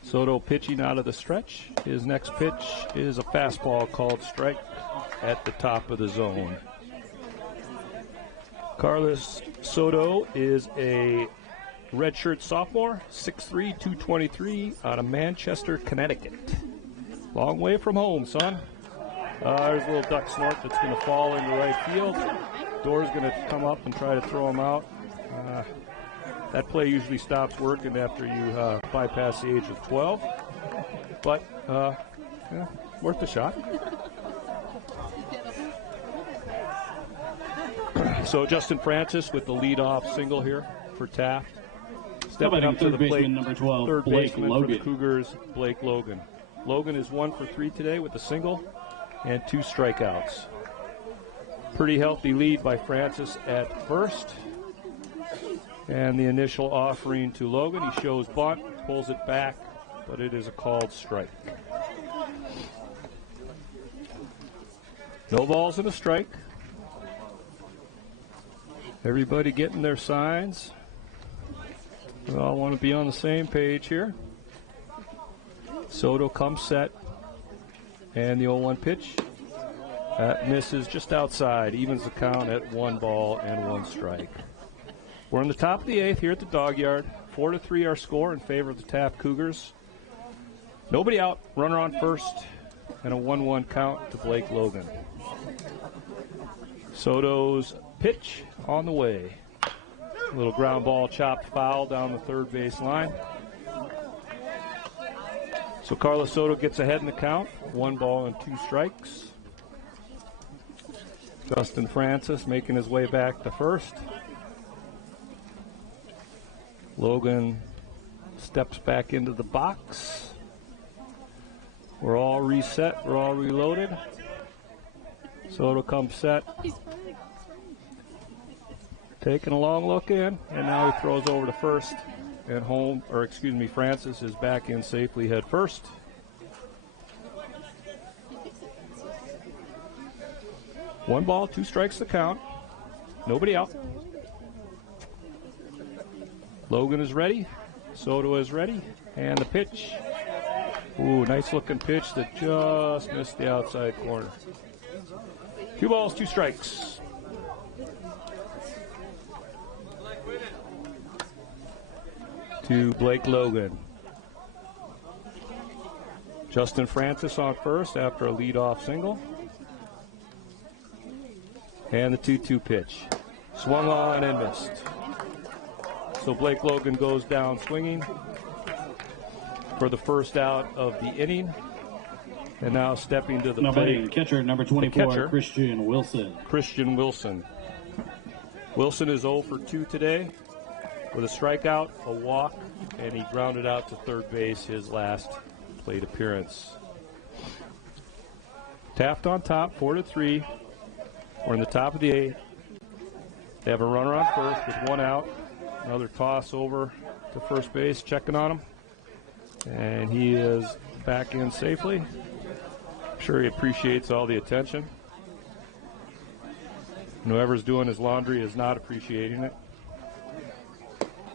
Soto pitching out of the stretch. His next pitch is a fastball called strike at the top of the zone. Carlos Soto is a redshirt sophomore, 6'3", 223, out of Manchester, Connecticut. Long way from home, son. There's a little duck snort that's going to fall into right field. Door's going to come up and try to throw him out. That play usually stops working after you bypass the age of 12. But, yeah, worth a shot. So Justin Francis with the leadoff single here for Taft. Stepping up to the plate, number 12, third Blake baseman Logan. for the Cougars, Blake Logan. Logan is 1 for 3 today with a single and 2 strikeouts. Pretty healthy lead by Francis at first. And the initial offering to Logan, he shows bunt, pulls it back, but it is a called strike. No balls and a strike. Everybody getting their signs. We all want to be on the same page here. Soto comes set. And the 0-1 pitch. That misses just outside. Evens the count at 1 ball and 1 strike. We're in the top of the 8th here at the dog yard. 4-3 our score in favor of the Taft Cougars. Nobody out. Runner on first. And a 1-1 count to Blake Logan. Soto's pitch on the way. A little ground ball chopped foul down the third base line. So Carlos Soto gets ahead in the count. 1 ball and 2 strikes. Justin Francis making his way back to first. Logan steps back into the box. We're all reset. We're all reloaded. Soto comes set. Taking a long look in, and now he throws over to first. and Francis is back in safely head first. One ball, 2 strikes to count. Nobody out. Logan is ready. Soto is ready. And the pitch. Ooh, nice looking pitch that just missed the outside corner. 2 balls, 2 strikes. To Blake Logan. Justin Francis on first after a leadoff single. And the 2-2 pitch. Swung on and missed. So Blake Logan goes down swinging for the first out of the inning. And now stepping to the plate. Catcher number 24, Christian Wilson. Christian Wilson. Wilson is 0 for 2 today with a strikeout, a walk, and he grounded out to third base his last plate appearance. Taft on top, 4-3. We're in the top of the 8th. They have a runner on first with 1 out. Another toss over to first base, checking on him. And he is back in safely. I'm sure he appreciates all the attention. And whoever's doing his laundry is not appreciating it.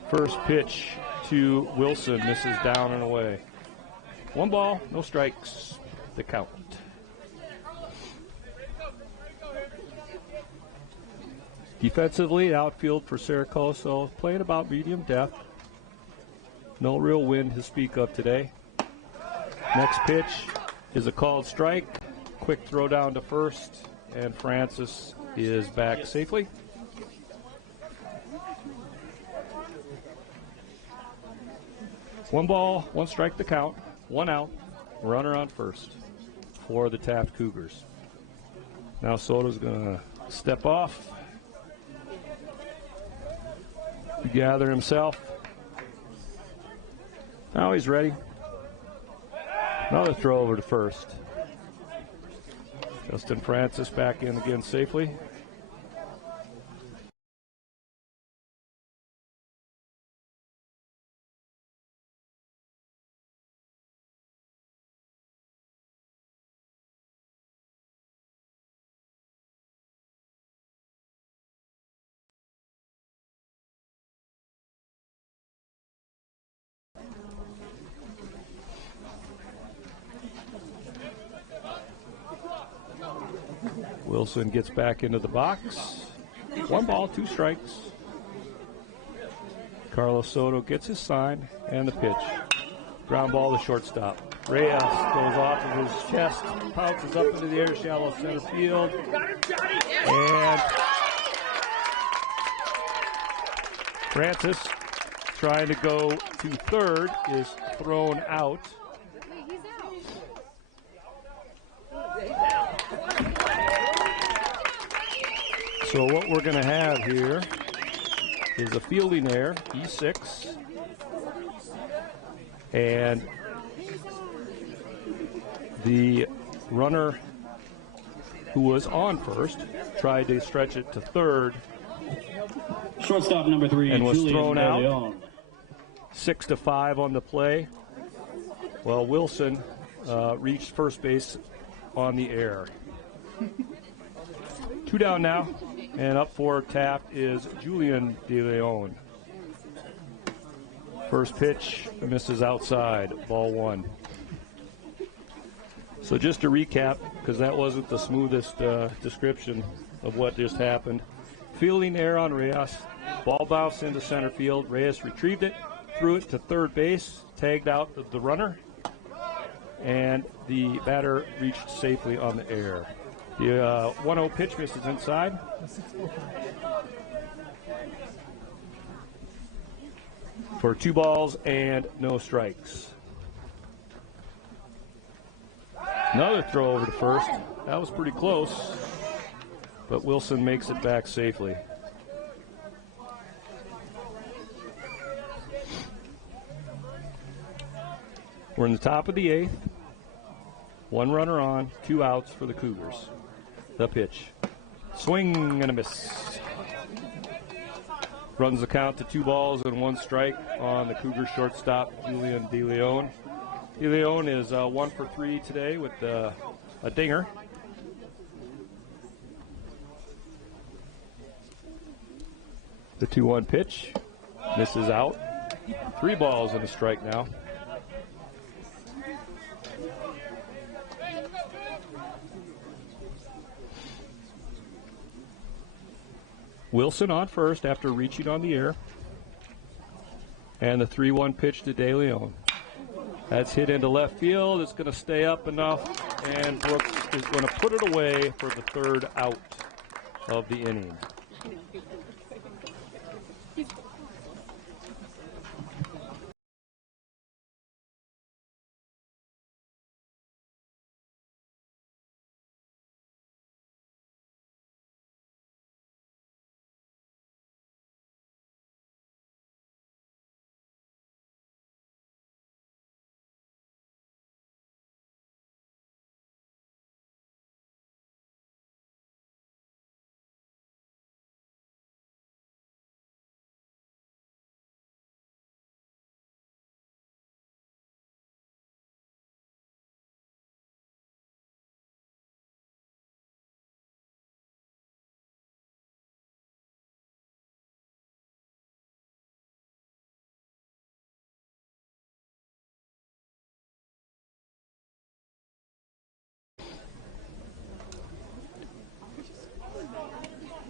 First pitch to Wilson, misses down and away. 1 ball, no strikes, the count. Defensively, outfield for Cerro Coso, playing about medium depth. No real wind to speak of today. Next pitch is a called strike. Quick throw down to first, and Francis is back safely. One ball, 1 strike to count, 1 out, runner on first for the Taft Cougars. Now Soto's going to step off, gather himself. Now he's ready. Another throw over to first. Justin Francis back in again safely. Wilson gets back into the box. 1 ball, 2 strikes. Carlos Soto gets his sign and the pitch. Ground ball to shortstop. Reyes goes off of his chest, bounces up into the air, shallow center field. And Francis, trying to go to third, is thrown out. So what we're going to have here is a fielding error, E6, and the runner who was on first tried to stretch it to third. Shortstop number 3, and was Julian thrown out. Leon. 6-5 on the play. Well, Wilson reached first base on the air. 2 down now. And up for Taft is Julian De Leon. First pitch misses outside, ball 1. So just to recap, because that wasn't the smoothest description of what just happened. Fielding error on Reyes. Ball bounced into center field. Reyes retrieved it, threw it to third base, tagged out the runner, and the batter reached safely on the air. The 1-0 pitch misses inside. For 2 balls and no strikes. Another throw over to first. That was pretty close, but Wilson makes it back safely. We're in the top of the 8th. 1 runner on, 2 outs for the Cougars. The pitch. Swing and a miss. runs the count to 2 balls and 1 strike on the Cougars shortstop, Julian De Leon. De Leon is 1 for 3 today with a dinger. The 2-1 pitch misses out. 3 balls and a strike now. Wilson on first after reaching on the air. And the 3-1 pitch to De Leon. That's hit into left field. It's going to stay up enough, and Brooks is going to put it away for the 3rd out of the inning.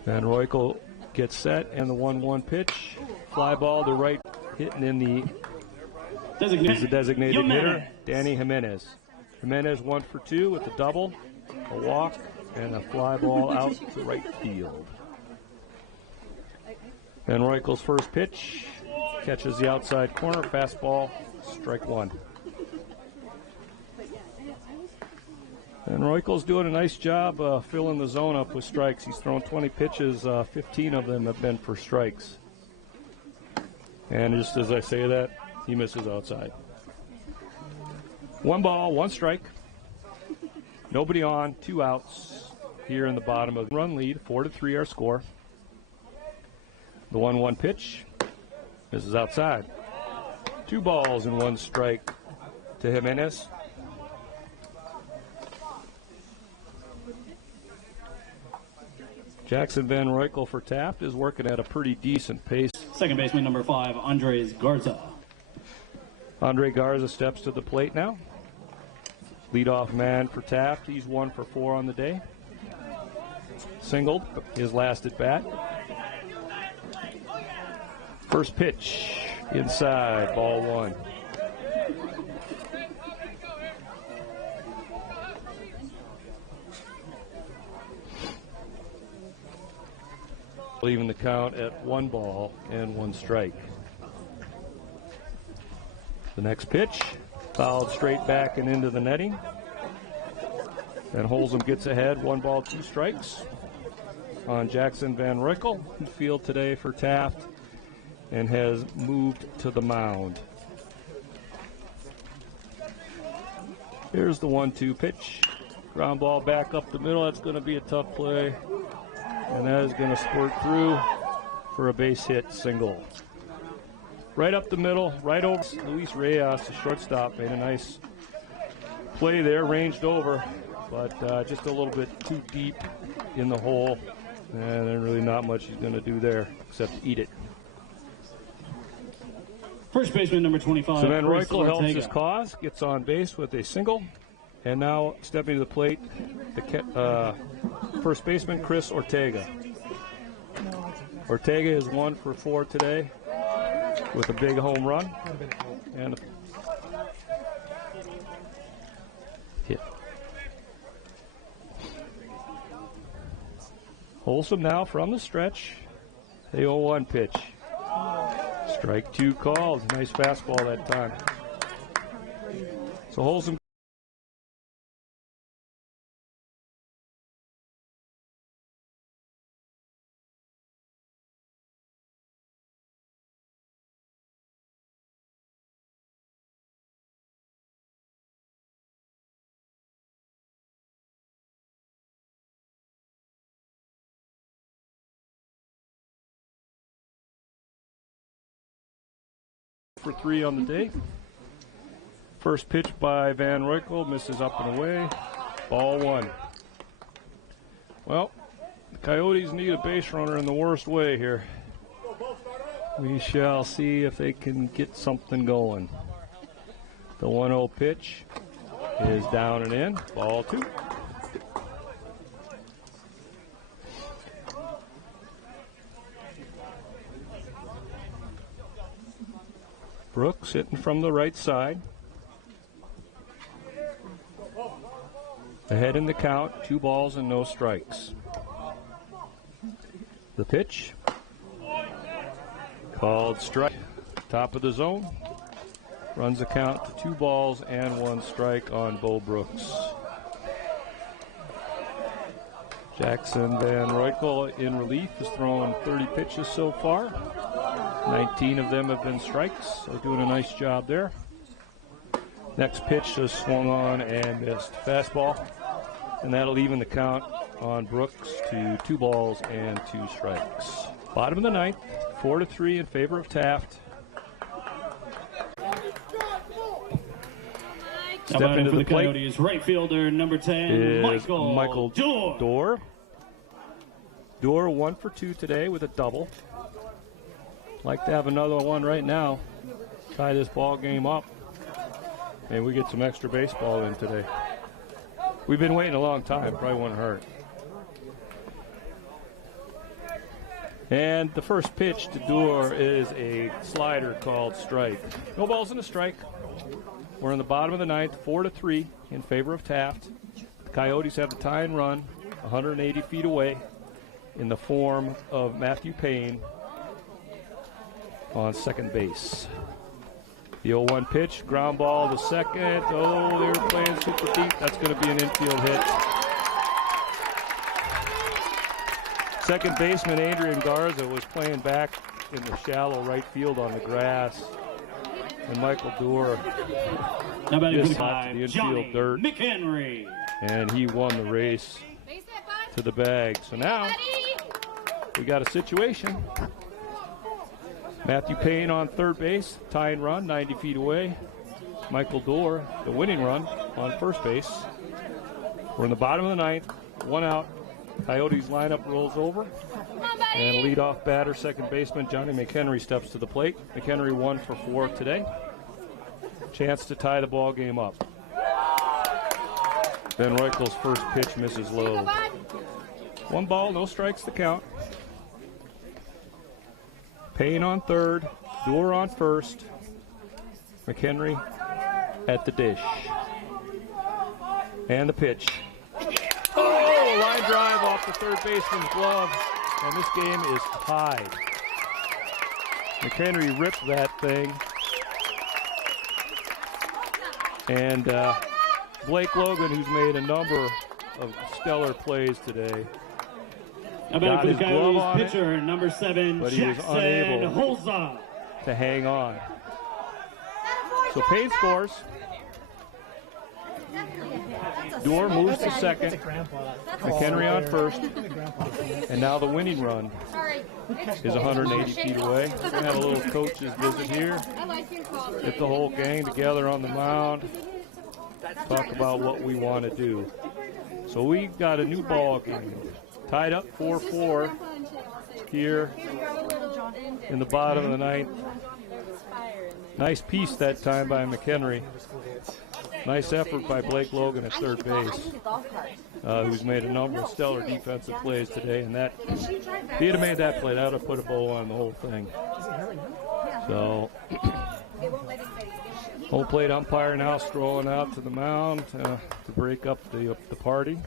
Van Roykel gets set, and the 1-1 pitch. Fly ball to right, hitting in the he's the designated hitter, Danny Jimenez. Jimenez 1 for 2 with a double, a walk, and a fly ball out to right field. Van Roykel's first pitch catches the outside corner, fastball, strike 1. And Roykel's doing a nice job filling the zone up with strikes. He's thrown 20 pitches, 15 of them have been for strikes. And just as I say that, he misses outside. 1 ball, 1 strike. Nobody on, 2 outs here in the bottom of the run lead. 4-3 our score. The 1-1 pitch misses outside. 2 balls and 1 strike to Jimenez. Jackson Van Roykel for Taft is working at a pretty decent pace. Second baseman number 5, Andres Garza. Andre Garza steps to the plate now. Leadoff man for Taft. He's 1 for 4 on the day. Singled his last at bat. First pitch inside, ball 1. Leaving the count at 1 ball and 1 strike. The next pitch, fouled straight back and into the netting. And Holzum gets ahead, 1 ball, 2 strikes on Jackson Van Roykel, who field today for Taft and has moved to the mound. Here's the 1-2 pitch. Ground ball back up the middle. That's going to be a tough play. And that is going to squirt through for a base hit single. Right up the middle, right over Luis Reyes, the shortstop, made a nice play there, ranged over, but just a little bit too deep in the hole. And there's really not much he's going to do there except eat it. First baseman number 25. So Van Chris Roykel helps Ortega. his cause, gets on base with a single. And now stepping to the plate, the first baseman, Chris Ortega. Ortega is 1 for 4 today with a big home run and a hit. Holzum now from the stretch. The 0-1 pitch. Strike 2 called. Nice fastball that time. So Holzum for 3 on the day. First pitch by Van Roykel, misses up and away. Ball 1. Well, the Coyotes need a base runner in the worst way here. We shall see if they can get something going. The 1-0 pitch is down and in. Ball 2. Brooks hitting from the right side. Ahead in the count, 2 balls and no strikes. The pitch, called strike, top of the zone. Runs the count to 2 balls and 1 strike on Bo Brooks. Jackson Van Roykel in relief has thrown 30 pitches so far. 19 of them have been strikes, so doing a nice job there. Next pitch just swung on and missed. Fastball, and that'll even the count on Brooks to 2 balls and 2 strikes. Bottom of the 9th, 4-3 in favor of Taft. Step into the Coyotes, right fielder number 10, Michael Dorr. Dorr 1 for 2 today with a double. Like to have another one right now. Tie this ball game up. Maybe we get some extra baseball in today. We've been waiting a long time. Probably won't hurt. And the first pitch to Dorr is a slider called strike. No balls and a strike. We're in the bottom of the 9th, 4-3 in favor of Taft. The Coyotes have the tying run 180 feet away in the form of Matthew Payne on second base. The 0-1 pitch, ground ball to second. Oh, they were playing super deep. That's going to be an infield hit. Second baseman Adrian Garza was playing back in the shallow right field on the grass. And Michael Dorr just got to the infield dirt. McHenry. And he won the race to the bag. So now we got a situation. Matthew Payne on third base, tying run 90 feet away. Michael Dorr, the winning run on first base. We're in the bottom of the 9th, 1 out. Coyotes lineup rolls over. And leadoff batter, second baseman Johnny McHenry steps to the plate. McHenry 1 for 4 today. Chance to tie the ball game up. Van Roykel's first pitch misses low. 1 ball, no strikes to count. Payne on third, Dorr on first, McHenry at the dish. And the pitch. Oh, line drive off the third baseman's glove, and this game is tied. McHenry ripped that thing. And Blake Logan, who's made a number of stellar plays today, Got his glove on pitcher, it, number 7, but he was unable to hang on. So Payne scores. Dorr moves to second. McHenry on first. And now the winning run is 180 feet away. We're going to have a little coach's visit here. Get the whole gang together on the mound. Talk about what we want to do. So we got a new ball game. Tied up 4-4 here in the bottom of the 9th. Nice piece that time by McHenry. Nice effort by Blake Logan at third base, who's made a number of stellar defensive plays today. And that, if he'd have made that play, that would have put a bow on the whole thing. So, home plate umpire now strolling out to the mound to break up the party.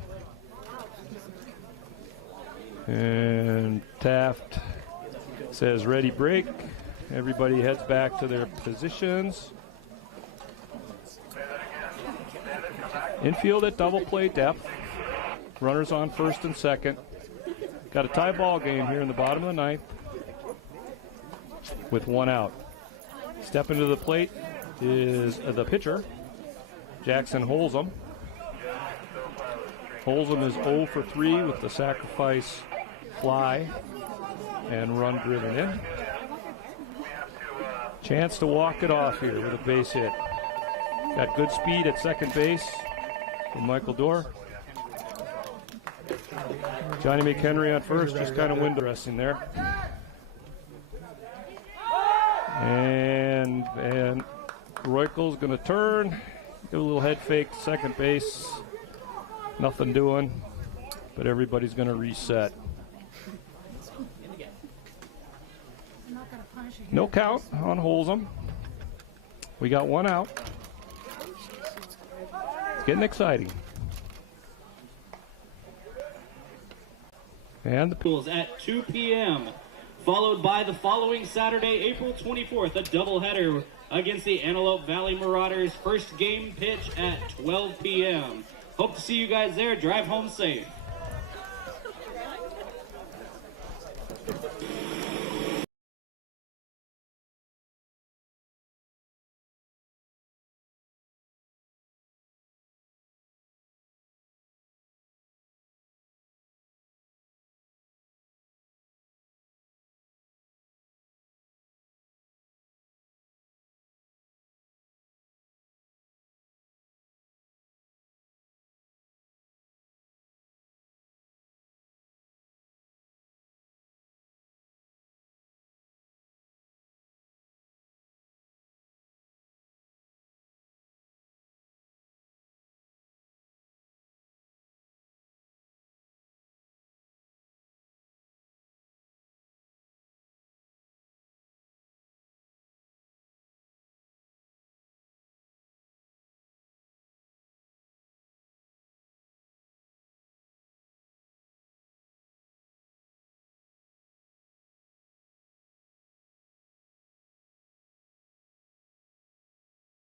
And Taft says ready break. Everybody heads back to their positions. Infield at double play depth. Runners on first and second. Got a tie ball game here in the bottom of the 9th with 1 out. Stepping to the plate is the pitcher, Jackson Holzum. Holzum is 0 for 3 with the sacrifice fly and run driven in. Chance to walk it off here with a base hit. Got good speed at second base from Michael Dorr. Johnny McHenry on first, just kind of window dressing there. And Roykel's going to turn, do a little head fake to second base. Nothing doing, but everybody's going to reset. No count on Holzum. We got one out. It's getting exciting. And the Schools at 2 p.m., followed by the following Saturday, April 24th, a doubleheader against the Antelope Valley Marauders. First game pitch at 12 p.m. Hope to see you guys there. Drive home safe.